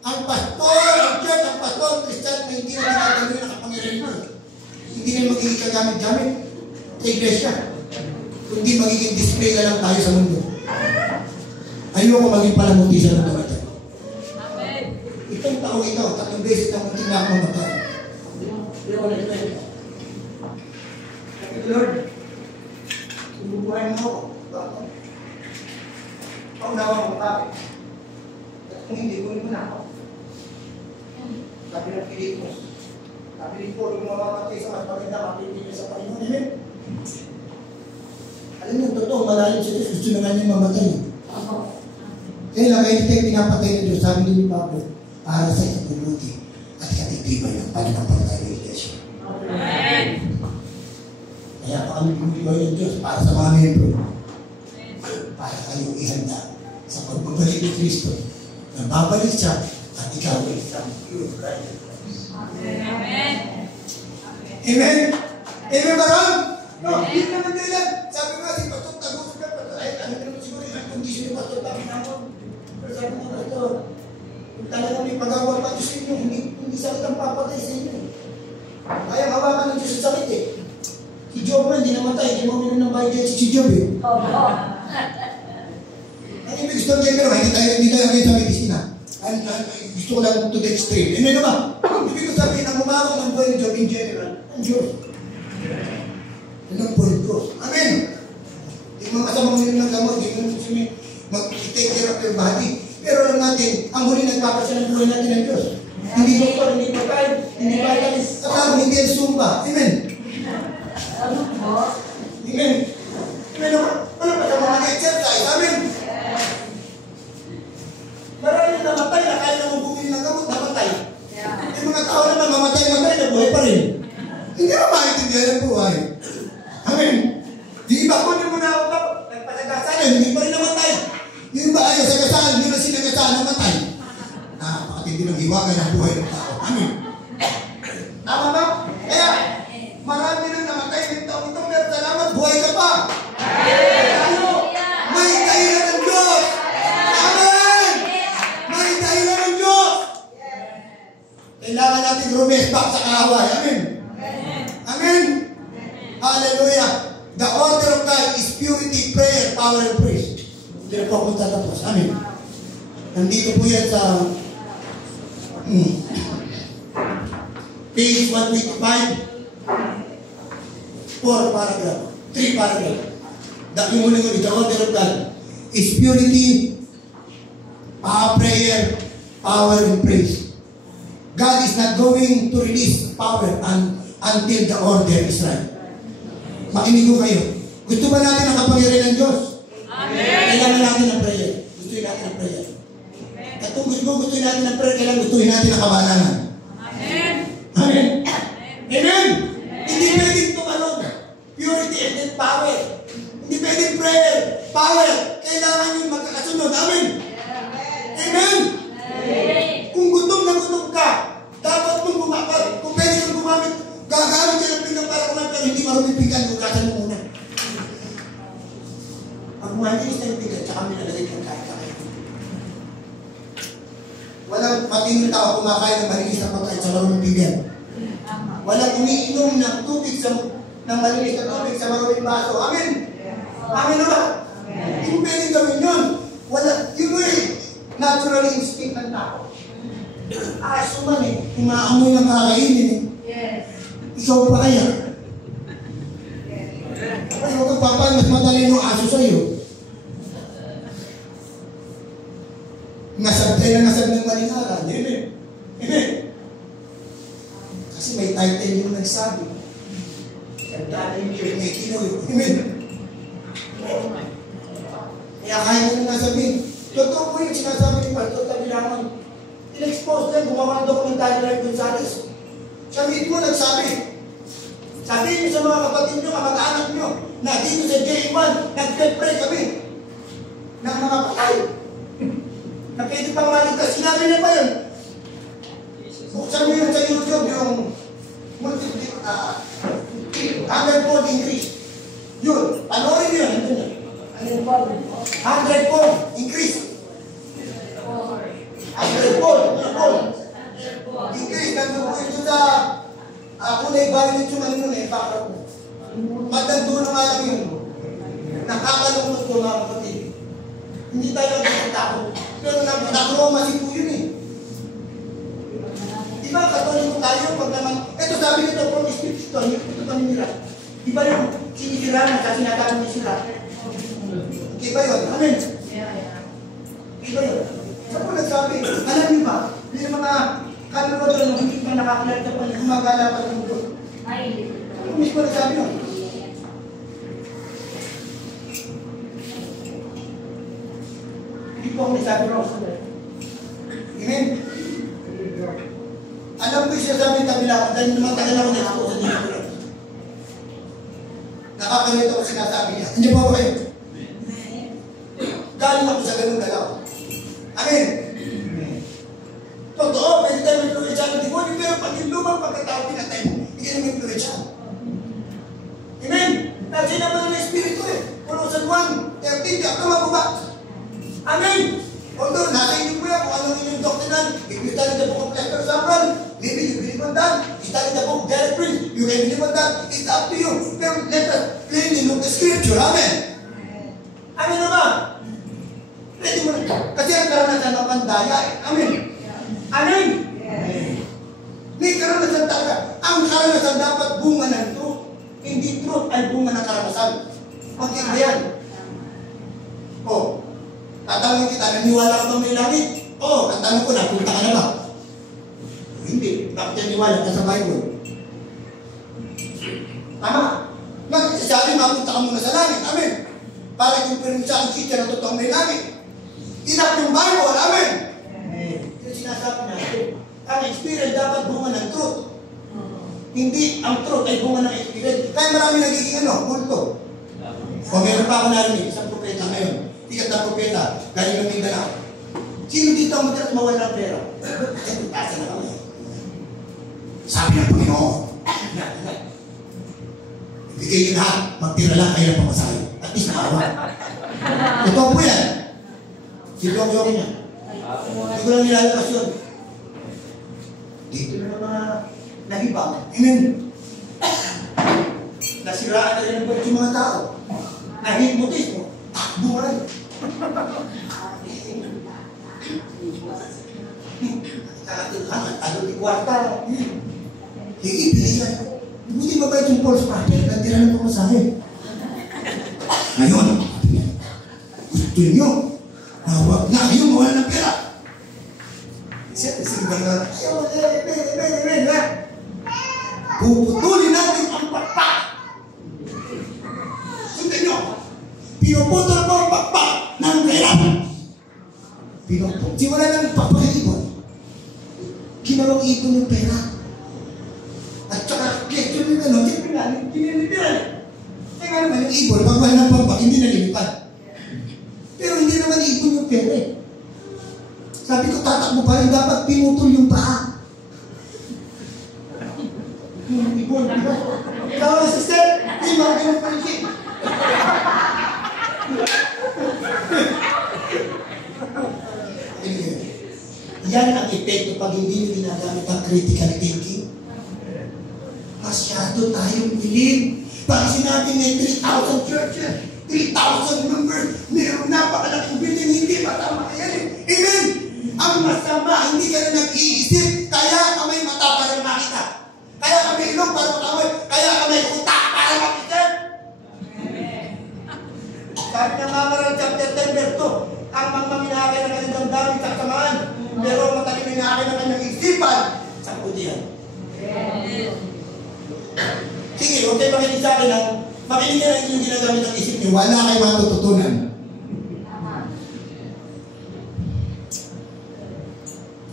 Ang pastor, ang church, ang pastor, Christian, na hindi na ginagawa na kapangyarihan mo. Hindi na magiging kagamit-gamit sa iglesia. Kundi magiging display na lang tayo sa mundo. Ayoko maging palamuti sa mundo ito. Amen. Itong taong ito, 3 beses na munting na ako mamatay. Hindi ko na ito. Sabi ko, Lord, tumubuhay mo ako. Paunawa mo bakit? At kung hindi, kunin mo na ako. Sabi ng Pilipos, Sabi rin po, yung mamamatay sa mas maganda, mapipili sa Panginoon. Amen? Alam niyo, totoo, malalim sa Diyos, gusto na nga niya mamatay. Kaya lang, kahit tayo pinapatay ng Diyos, sabi din ni Pablo, para sa ikabubuti at katitibay ng pananampalataya ng Iglesia. Amen. Kaya pa kami bumibigay ng Diyos para sa mga membro. Para kayo ihanda sa pagbabalik ni Kristo. Na babalik siya at ikaw ay isang pure Christ. Amen. Amen? Amen ba ron? No, hindi naman nila. Sabi nga si Pastor, tagusin ka. Ay, ano naman siguro yung kondisyon ni Pastor Taki naman. Pero sabi nga, Pastor, kung talaga may pag-awa pa Diyos sa inyo, hindi sakit ang papatay sa inyo. Kaya hawakan ng Diyos sa sakit eh. Si Job man, hindi namatay. Hindi mo minun ng bahay si Job eh. Ang ibig gusto ng pero hindi tayo ngayon sa medisina. Gusto ko lang to the extreme. Amen naman. Ibig ko sabihin, ang umawag ng buhay ni Job in general, ang Diyos. Yan ang point ko. Amen. Hindi mo kasamang minun ng gamot, hindi mo mag-take care of your body. Pero alam natin, ang huli nagpapasya ng buhay natin ng Diyos. Hindi doktor, hindi pagkain, hindi vitamins, at hindi ang sumba. Amen. Amen. Amen naman. Ano pa sa mga exercise? Amen. Marami na namatay na kaya na bumili ng gamot, namatay. Yung mga tao naman mamatay-matay na buhay pa rin. Hindi naman maintindihan ang buhay. Amen. Di ba kunin mo na ako ba? Nagpasagasan, hindi pa rin namatay. Yung ba ayaw sa kasal, hindi na sinagasaan namatay. Napakatindi ng hiwaga ng buhay ng tao. Amen. Tama ba? Kaya, marami nang namatay ng taong ito, pero salamat, buhay ka pa. Ano? May dahilan ng Diyos. Amen! May dahilan ng Diyos. Kailangan natin rumesbak sa kaaway. Amen? Amen? Hallelujah. The order of God is purity, prayer, power, and praise. Hindi na po ako tatapos. Amen? Nandito po yan sa page 125. 4 paragraph. 3 paragraph. The order of God is purity, prayer, power, and praise. God is not going to release power until the order is right. Makinig ko kayo. Gusto ba natin ang kapangyarihan ng Diyos? Amen. Kailangan natin ang prayer. Gustuhin natin ang prayer. At kung gustuhin natin ang prayer, kailangan gustuhin natin ang kabanalan. Amen. Amen? Amen? Hindi pwedeng tumalog. Purity and then power. Hindi pwedeng prayer. Power. Kailangan yung magkakasunod. Amen? Amen? Kung gutom na gutom ka, dapat mong bumapat. Kung pwede kang gumamit, gagamit ka ng pinggan para kumain, pero hindi marunong pinggan, hugasan mo muna. Pag malinis na yung pinggan, tsaka may nalagay kang kain. Walang matingin tao kumakain ng malinis na pagkain sa marunong pinggan. Walang umiinom ng tubig ng malinis na tubig sa marunong baso. Amen? Amen na ba? Hindi pwedeng gawin yun. Yun mo natural instinct ng tao. Aso man eh. Umaamoy ng kakainin eh. Ikaw pa kaya? Ay, huwag kang papahan, mas matalino ang aso sa'yo. Nasab ng maling aral. Amen. Amen. Kasi may title yung nagsabi. Sandali yung Diyos may kinoy. Amen. Kaya kaya mo nang nasabihin. Totoo po yung sinasabi ni Pastor Tabilangan. In-expose lang, gumawa ng dokumentary like Gonzales. Siya mismo nagsabi. Sabihin niyo sa mga kapatid niyo, kamag-anak niyo, na dito sa J1, nag-pray kami ng mga patay. Na pwede pang maligtas. Sinabi niya pa yun. Buksan mo yun sa YouTube, yung 100-fold increase. Yun, panoorin niyo yun. 100-fold increase. 100-fold increase. Nandun po ito sa kulay violet yung ano nun eh, background mo. Magdando na nga lang yun. Nakakalungkot ko mga kapatid. Hindi tayo nagtatakot. Pero nag-trauma si po yun eh. Di ba katoliko tayo pag naman, eto sabi nito from scripture, ito paninira. Di ba yung sinisirahan kasi sinatawag ni sira? Okay ba yun? Amen? Okay ba yun? Saan po nagsabi? Alam niyo ba, yung mga Kano ba doon, hindi ka nakakilala pa, gumagala pa ng mundo. Ay. Ano mismo na sabi mo? Hindi po ako nasabi mo. Amen? Alam ko yung sinasabi ng kabila, dahil matagal ako na ako sa dito. Nakakalito ako sinasabi niya. Hindi po ako kayo. Galing ako sa ganun dalaw. Amen? Totoo, pwede tayo mag-influensya ng demonyo, pero pag yung lumang pagkatao pinatay mo, hindi ka naman influensya. Amen? Kasi naman ng Espiritu eh. Colossians 1:13, di ako mababa. Amen? Although, nasa inyo po yan kung anong inyong doctrinal, if you study the book of Lester Samuel, maybe you believe on that. You study the book of Derek Prince, you can believe on that. It's up to you. Pero let us plainly look the scripture. Amen? Amen naman? Pwede mo na. Kasi ang karanasan ng pandaya eh. Amen? Amen? May karanasan talaga. Ang karanasan dapat bunga ng truth. Hindi truth ay bunga ng karanasan. Magkaiba yan. Oh, tatanungin kita, naniwala ka ba may langit? Oo, ang tanong ko, napunta ka na ba? Hindi. Bakit naniwala ka sa Bible? Tama. Sabi, mapunta ka muna sa langit. Amen. Para yung sa akin kita na totoong may langit. Tinap yung Bible. Amen. Yung sinasabi natin, ang experience dapat bunga ng truth. Hindi ang truth ay bunga ng experience. Kaya marami nagiging kulto. O meron pa ako narinig, isang propeta ngayon. Tikat na propeta, galing ng Mindanao. Sino dito ang madalas mawala ng pera? Kasi tasa na kami. Sabi ng Panginoon, ibigay yun lahat, magtira lang kayo ng pamasahe. At least nakawa. Totoo po yan. Silong-silong niya. Hindi ko lang nilalabas yun. Dito na mga nahibang. Amen. Nasiraan na rin ang balik yung mga tao. Nahipnotis mo. Buwan. Ano di kwarta? Sige, pinigyan. Hindi mabait yung false prophet. Nagtira ng pamasahe. Ngayon, gusto nyo na huwag na kayo mawala ng pera. Siyempre, sige ba nga? Ayaw, puputulin natin ang pakpak. Sundan nyo. Pinuputol po ang pakpak ng pera. Pinuputol. Di wala nang pakpakipon. Ginawang ipon yung pera. At saka, question yung gano'n, siyempre namin, kinilipiran. Kaya nga naman yung ipon, pag wala ng pakpak, hindi nalilipan. Pero hindi naman ipon yung pera eh. Sabi ko, tatakbo pa rin, dapat pinutol yung paa. Yung ipon, di ba? Ikaw, sister, hindi mga ganun paligid. Yan ang epekto pag hindi nyo ginagamit ang critical thinking. Masyado tayong ilim. Pag sinabi may 3,000 churches, 3,000 members, mayroong napakalaking building, hindi matama yan eh. Amen! Ang masama, hindi ka na nag-iisip, kaya ka may mata para makita. Kaya ka may ilong para makawin, kaya ka may utak para makita. Sabi ng Mamaral chapter 10 verse 2, ang mangmaminakay na kanyang damdamin sa kasamaan, pero matalim minakay na kanyang isipan sa pudihan. Sige, huwag kayo makinig sa akin lang. Makinig na lang yung ginagamit ng isip niyo. Wala kayo matututunan.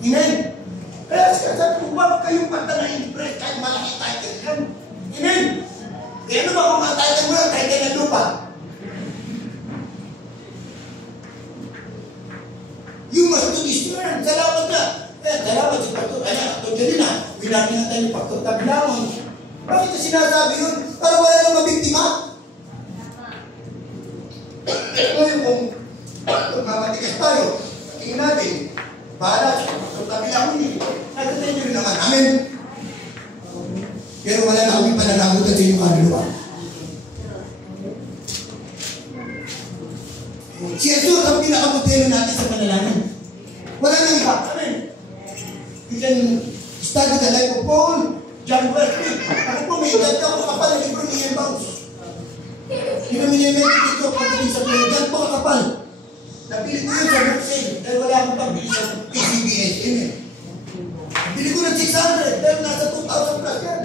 Amen? Kaya sabi ko, huwag kayong pagta na-impress kahit malaki title yan. Amen? Kaya ano ba kung ang title mo lang, title ng lupa? You must do this learn. Salamat na. Salamat si Pastor. Pastor Janina. Wilangin na tayo Pastor Tablamon. Bakit na sinasabi yun? Para wala nang mabiktima? Ngayon kung magmamatikas tayo, tingin natin, bahala siya. Pastor Tablamon yun. Nagtatay nyo rin naman. Amen. Pero wala na kami pananagutan sa inyong kaluluwa. Si Jesus ang pinakamodelo natin sa panalangin. Wala nang iba. Amen. You can study the life of Paul, John Wesley. Ako po, may edad ako kapal na libro ni Ian Bounce. Pinaminimente dito pagdating sa mga edad po kapal. Napili ko yun sa book sale dahil wala akong pambili sa PCBS. Amen. Bili ko ng 600, pero nasa 2,000 plus yan.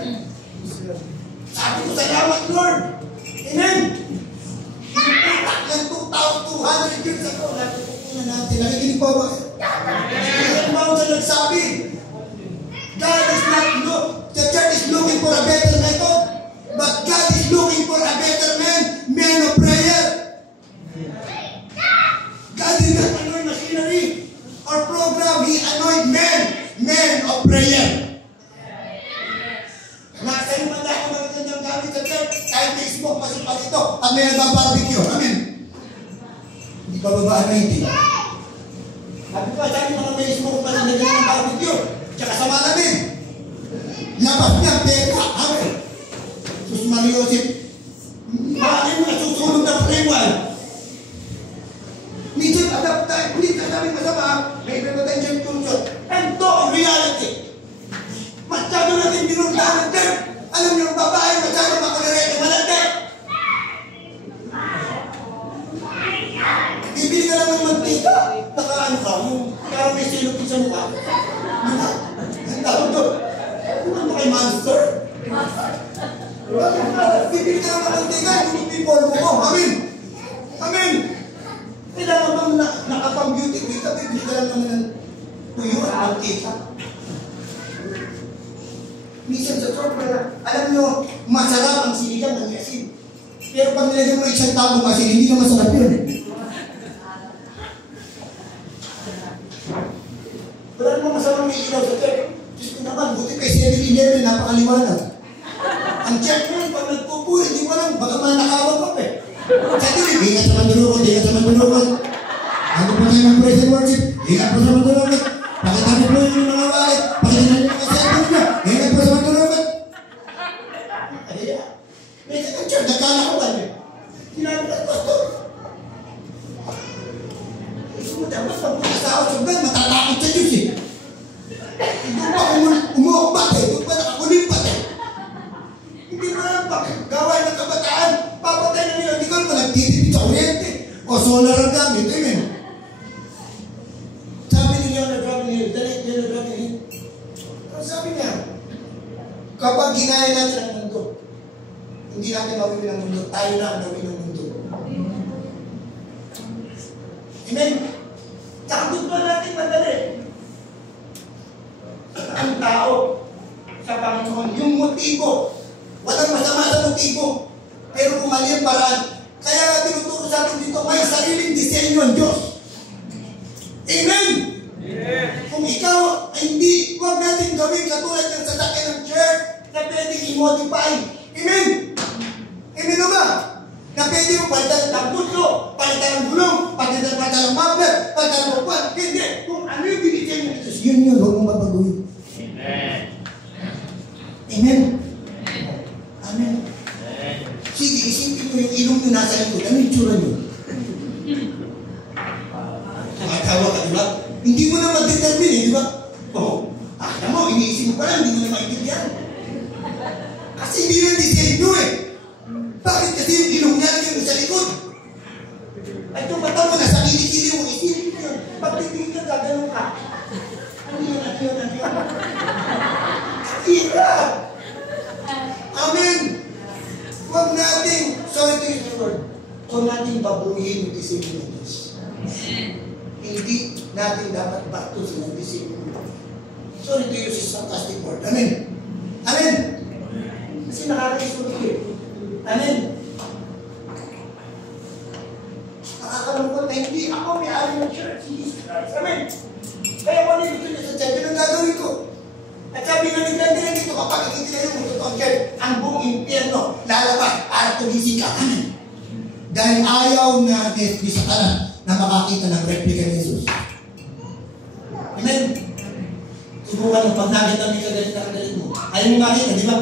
Sabi ko, salamat Lord. Amen. Ng 2,200 years ago, natutunan natin. Nakikinig po ba? Amen. Mount na nagsabi, God is not the church is looking for a better method, but God is looking for a better man of prayer. God did not anoint machinery or program. He anoint men of prayer. Nasa yung manda ko magandang gamit sa church, kahit Facebook, masipag ito, at may nagbabarbecue. Amen. Hindi pa babaan na hindi. Sabi ko, sabi mga Facebook, masipag ng barbecue, tsaka sa malamig. Labas niya, peka. Amen. Sus Mariosip, bakit mo nasusunod ng freeway? Minsan adapt tayo, hindi ka sabi masama, may potential tunsyon. And to, reality. Masyado natin binuntahan din. Alam niyo, ang babae, masyado makulireto, malante. Bibili ka lang ng mantika. Nakaano ka mo, parang may silot sa mukha. Ang tawag doon. Ano kay monster? Bibili ka lang ng mantika, yung people mo. Amen. Amen. Kailangan bang nakapang-beauty queen ka, bibili ka lang naman ng tuyo at mantika. Minsan sa sobrang, alam nyo, masarap ang sinigang ng asin. Pero pag nilagyan mo isang tabong asin, hindi na masarap yun. Wala naman masarap may ilaw sa church. Diyos ko naman, buti kay 7-11, napakaliwanag. Ang church mo, pag nagpupo, hindi mo lang, baka manakawag pa eh. Sa tuloy, ingat sa mandulukot, ingat sa mandulukot. Ako pa tayo ng praise and worship, ingat po sa mandulukot. Pakita mo po yung mga wallet, pakita mo yung mga cellphone nyo, ingat po sa mandulukot. May ang church, nagkalakuan eh. Sinabi ng pastor. Dapat pag mag-asawa sa bed, matatakot sa Diyos eh. Doon pa umuubat eh, doon pa nakakulimpat eh. Hindi mo lang gawin ng kabataan, papatay na nila, hindi ko naman nagtitipid sa kuryente. O solar ang gamit, amen. Sabi ni Leonard Ravenhill, Leonard Ravenhill, sabi niya, kapag ginaya natin ang mundo, hindi natin mawin ang mundo, tayo na ang gawin ng mundo. Amen. Takot pa natin madali. Ang tao sa Panginoon, yung motibo, walang masama sa motibo, pero kung mali ang paraan, kaya nga tinuturo sa atin dito, may sariling disenyo ang Diyos. Amen! Yeah. Kung ikaw ay hindi, huwag natin gawin katulad ng sasakyan ng church na pwedeng i-modify. Amen! Amen o ba? Na pwede mo palitan ng puso, palitan ng gulong, palitan ng muffler, palitan ng upuan. Hindi. Kung ano yung binigyan ng Diyos, yun, huwag mong mabaguhin. Amen. Amen. Amen. Sige, isipin mo yung ilong nyo nasa likod. Ano yung tsura nyo? Nakatawa ka, di ba? Hindi mo na mag-determine, di ba? Oo. Alam mo, iniisip mo pa lang, hindi mo na maintindihan. Kasi hindi na disenyo eh. Bakit kasi yung ilong niya yung sa likod? At yung mata mo, nasa kilikili mo, isipin mo yun. Pag titingin ka, gagano'n ka. Ano yun? Ira! Amen! Huwag natin, sorry to use the word, huwag natin babuhin yung disenyo ng Diyos. Hindi natin dapat batusin ang disenyo ng Diyos. Sorry to use this sarcastic word. Amen! Amen! Kasi nakakaisulit eh. Amen. Nakakalungkot na hindi ako may-ari ng church. Amen. Kaya kung ano yung gusto niya sa church, yun ang gagawin ko. At sabi nga naglandilan dito, kapag ikitila yung totoong church, ang buong impyerno lalabas para tugising ka. Amen. Dahil ayaw na ni Satanas na makakita ng replica ni Jesus. Amen. Subukan mo, pag nakita mo yung kagalit mo, ayaw mo makita, di ba?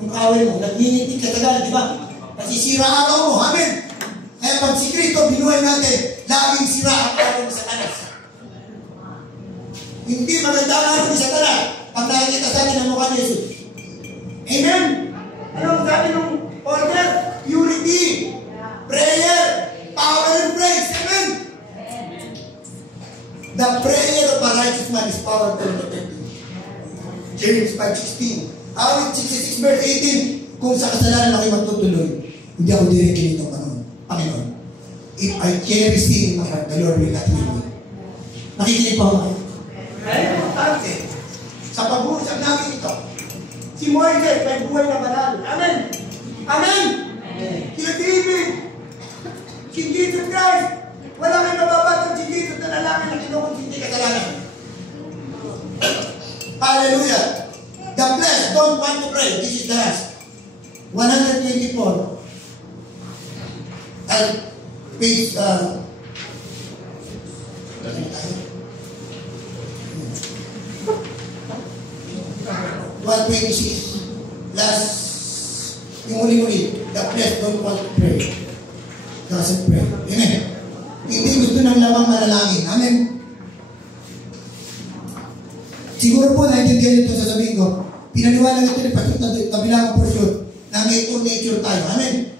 Yung kawin mo, nagningitig ka tagal, di ba? Nasisira araw mo, amen? Kaya pag si Kristo binuhay natin, laging sira ang araw ni Satanas. Hindi maganda ang araw ni Satanas pag nakikita sa atin ang mukha ni Jesus. Amen? Ano ang sabi ng order? Purity, prayer, power and praise. Amen? The prayer of a righteous man is powerful and effective. James 5:16. Awit 66 verse 18. Kung sa kasalanan ako magtutuloy, hindi ako dirigin ito, Panginoon. If I cherish sin in my heart, the Lord will not leave me. Nakikinig pa ako kayo? Kaya importante, sa pag-uusap namin ito, si Moises may buhay na banal. Amen! Amen! Sila David, si Jesus Christ, wala kang nababatang si Jesus na lalaki na kinukonsinti kasalanan. Hallelujah! The blessed don't want to pray. This is the last. 124. At page 126. Last, yung uli-uli, the flesh don't want to pray. Doesn't pray. Amen. Hindi gusto ng lamang manalangin. Amen. Siguro po naintindihan ito sa sabihin ko. Pinaniwala ito ni Pastor kabilang portion na may two nature tayo. Amen.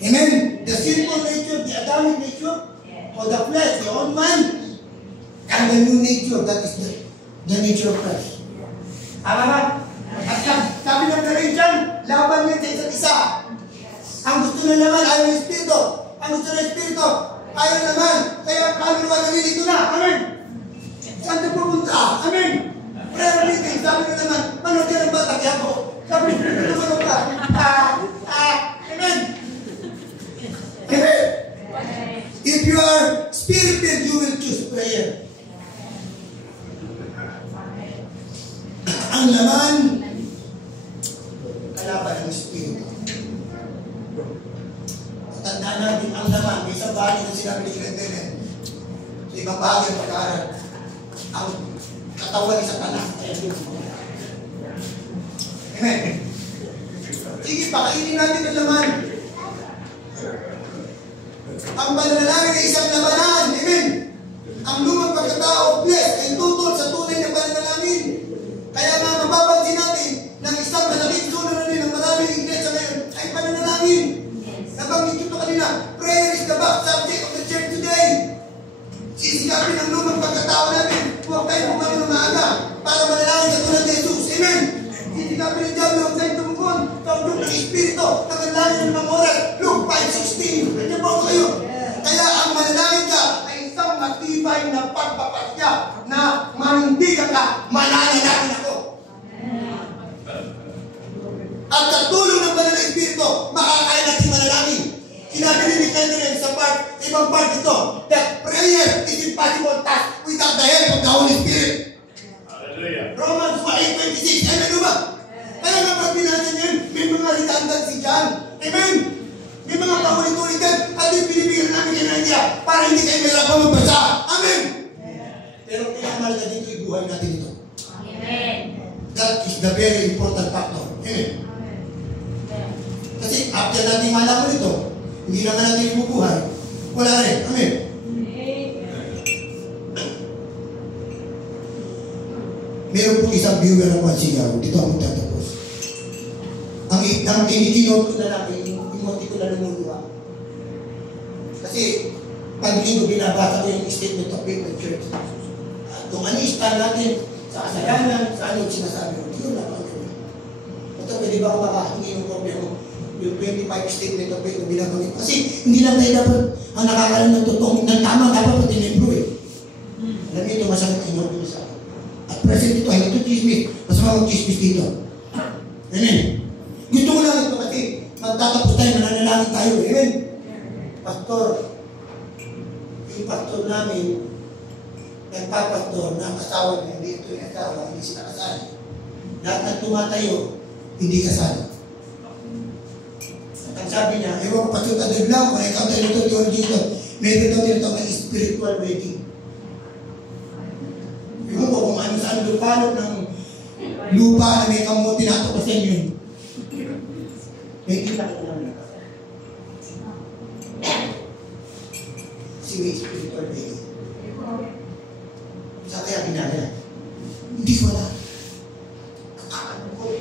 Amen. The sinful nature, the Adamic nature, or the flesh, the old man, and the new nature, that is the nature of Christ. Tama ba? At sabi ng Galatians, laban niya sa isa't isa. Ang gusto na naman ayaw ng Espiritu. Ang gusto ng Espiritu ayaw naman. Kaya kaluluwa nalilito na. Amen. Saan na pupunta? Amen. Prayer meeting, sabi na naman, manood ka ng bata kaya po. Sabi na manood ka. Amen. Amen. If you are spirit-filled, you will choose prayer. Ang laman, kalaban ng Espiritu. Tandaan natin ang laman, may isang bahagi na sinabi ni Glenn sa ibang bahagi ng pag-aaral. Ang katawan sa kanak. Amen. Sige, pakainin natin ang laman. Ang pananalangin ay isang labanan. Amen. Ang lumang pagkatao, blessed, ay tutol sa tunay na pananalangin. Kaya nga mapapansin natin ng isang malaking sunod na rin ng maraming iglesia ngayon ay pananalangin. Nabanggit ito kanina, prayer is the back subject of the church today. Sisikapin ang lumang pagkatao natin. Huwag tayo pumanong ng maaga para manalangin sa tulad ni Jesus. Amen. Sisikapin ng Diablo ang sa'yo tumukon sa udyok ng Espiritu na manalangin ng mga oras. Luke 5:16. Nandiyan po kayo. Kaya ang manalangin ka ay isang matibay na pagpapasya na manindigan ka, mananalangin ako. At sa tulong ng banal na Espiritu, makakaya natin manalangin. Sinabi ni Nick sa ibang part ito, that prayer is impossible task without the help of the Holy Spirit. Hallelujah. Romans 8:26. Amen ba? Kaya nga pag natin yun, may mga redundant si John. Amen. May mga paulit-ulit yan at yung binibigyan namin kay Nadia para hindi kayo mahirapan magbasa. Amen. Pero pinakamalaga dito yung buhay natin ito. Amen. That is the very important factor. Amen. Kasi after natin malaman ito, hindi naman natin ibubuhay. Wala rin. Amen. Meron po isang viewer ng Wansigaw. Dito ako tatapos. Ang inikinot ko na namin, imunti ko na lumuluwa. Kasi, pag-linggo binabasa ko yung statement of faith ng church. Kung ano i-stand natin sa kasalanan, sa ano yung sinasabi ko, hindi ko napagawin. Ito, pwede ba ako makahingi ng kopya mo? Yung 25 statement of faith na binabagin. Kasi, hindi lang tayo dapat ang nakakalam ng totoong, ng tama dapat pati libro eh. Alam niyo ito, masakit ang inyo sa akin. At present ito, hindi ito chismis. Masama ang chismis dito. Amen. Gusto ko lang ito kasi magtatapos tayo, mananalangin tayo. Amen. Pastor, yung pastor namin, nagpapastor na ang asawa niya, hindi ito yung asawa, hindi sila kasal. Lahat ng tumatayo, hindi kasal. At ang sabi niya, ewan ko pastor kadaglaw, kung ikaw tayo nito, theology ito, meron daw tinatawag na spiritual wedding. Ewan ko kung ano saan lupalot ng lupa na may kamuti na ito kasi yun. May kita ko namin. Si may spiritual wedding. Sa kaya ginagala. Hindi ko na. Kakakalungkot.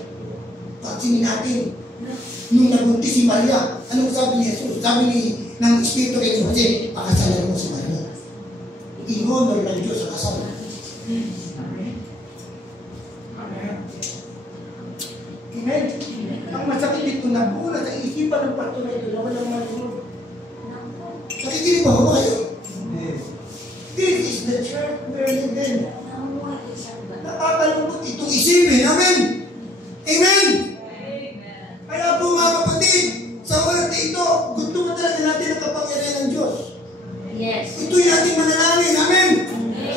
Pagsinin natin. Nung nabuntis si Maria, anong sabi ni Jesus? Sabi ng Espiritu kay Jose, pakasalan mo si Maria. In honor ng Diyos sa kasal. nabuo na sa isipan ng pastor na ito na walang masunod. Nakikinig ba ako kayo? This is the church we're living. Nakakalungkot itong isipin. Amen? Amen? Kaya po mga kapatid, sa oras na ito, gusto mo talaga natin ang kapangyarihan ng Diyos. Yes. Gustuin natin manalangin. Amen?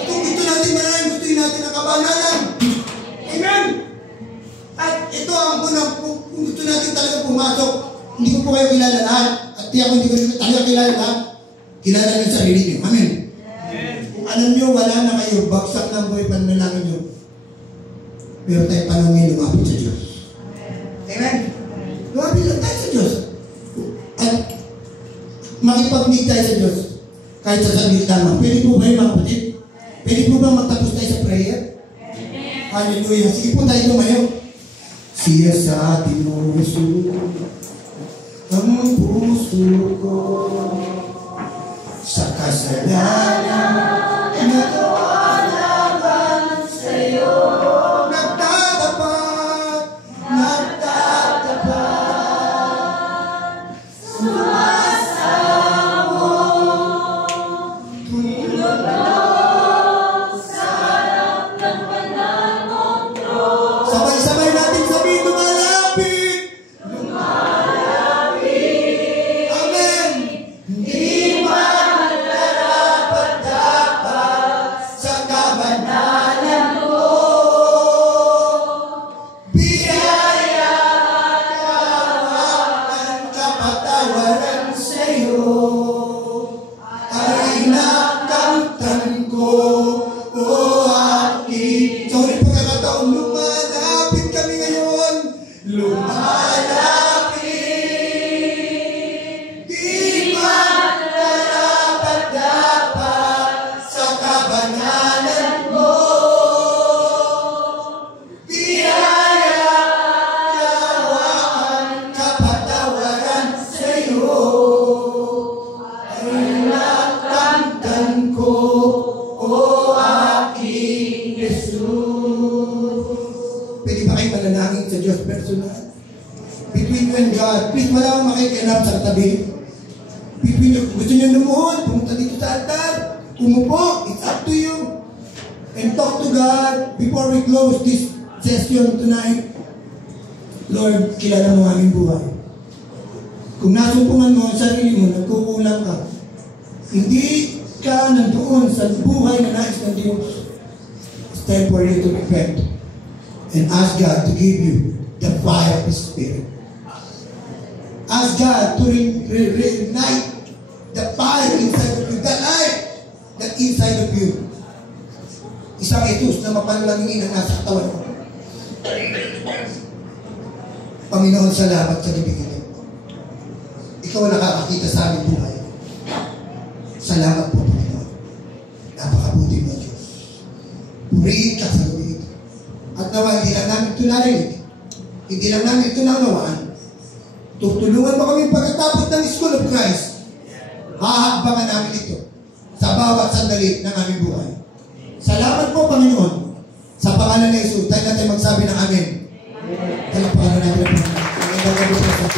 Gusto natin manalangin, gustuin natin ang kabanalan. Amen? At ito ang unang, kung gusto natin talaga pumasok, hindi ko po kayo kilala lahat. At di ako hindi ko talaga kilala lahat. Kilala niyo sa sarili niyo. Amen? Kung alam niyo, wala na kayo, baksak ng buhay panalangin niyo. Pero tayo panungin, lumapit sa Diyos. Amen? Lumapit lang tayo sa Diyos. At makipag-meet tayo sa Diyos. Kahit sa saglit lamang. Pwede po ba yung mga kapatid? Pwede po ba magtapos tayo sa prayer? Hallelujah. Sige po tayo lumayo. Siya sa ating puso, ang puso ko, sa kasalanan na kawalagan sa'yo. Nagtatapat, sumasamo, tulog sa harap ng banal mong Diyos. Sabay-sabay natin sabihin, lumalapit. Amen. Hindi dapat sa kabanalan mo. Biyaya, kawakan, kapatawaran sa'yo ay nakamtan ko, o aking. Sorry pagkakataon, lumalapit kami ngayon. Lumalapit. Di man dapat sa kabanalan mo. Biyaya, kawakan, kapatawaran sa'yo ay nakamtan ko, o aking Jesus. Pwede ba kayo manalangin sa Diyos personal? Between you and God. Please, wala akong makikianap sa katabi. Between you, gusto nyo lumuhod, pumunta dito sa altar, umupo, it's up to you. And talk to God before we close this session tonight. Lord, kilala mo aming buhay. Kung nasumpungan mo ang sarili mo, nagkukulang ka. Hindi ka nandoon sa buhay na nais ng Diyos. It's time for you to repent and ask God to give you the fire of His Spirit. Ask God to reignite the fire inside of you, the light that inside of you. Isang itus na mapanalangin ang nasa katawan mo. Panginoon, salamat sa libing ito. Ikaw ang nakakakita sa aming buhay. Salamat po, Panginoon. Napakabuti mo, Diyos. Purihin ka sa libing ito. At nawa, hindi lang namin ito narinig. Hindi lang namin ito nangawaan. Tutulungan mo kami pagkatapos ng School of Christ. Hahakbangan namin ito sa bawat sandali ng aming buhay. Salamat po, Panginoon. Sa pangalan ni Jesus, tayo natin magsabi ng amen. Tayo pangalan natin ang Panginoon. Ang gagawin sa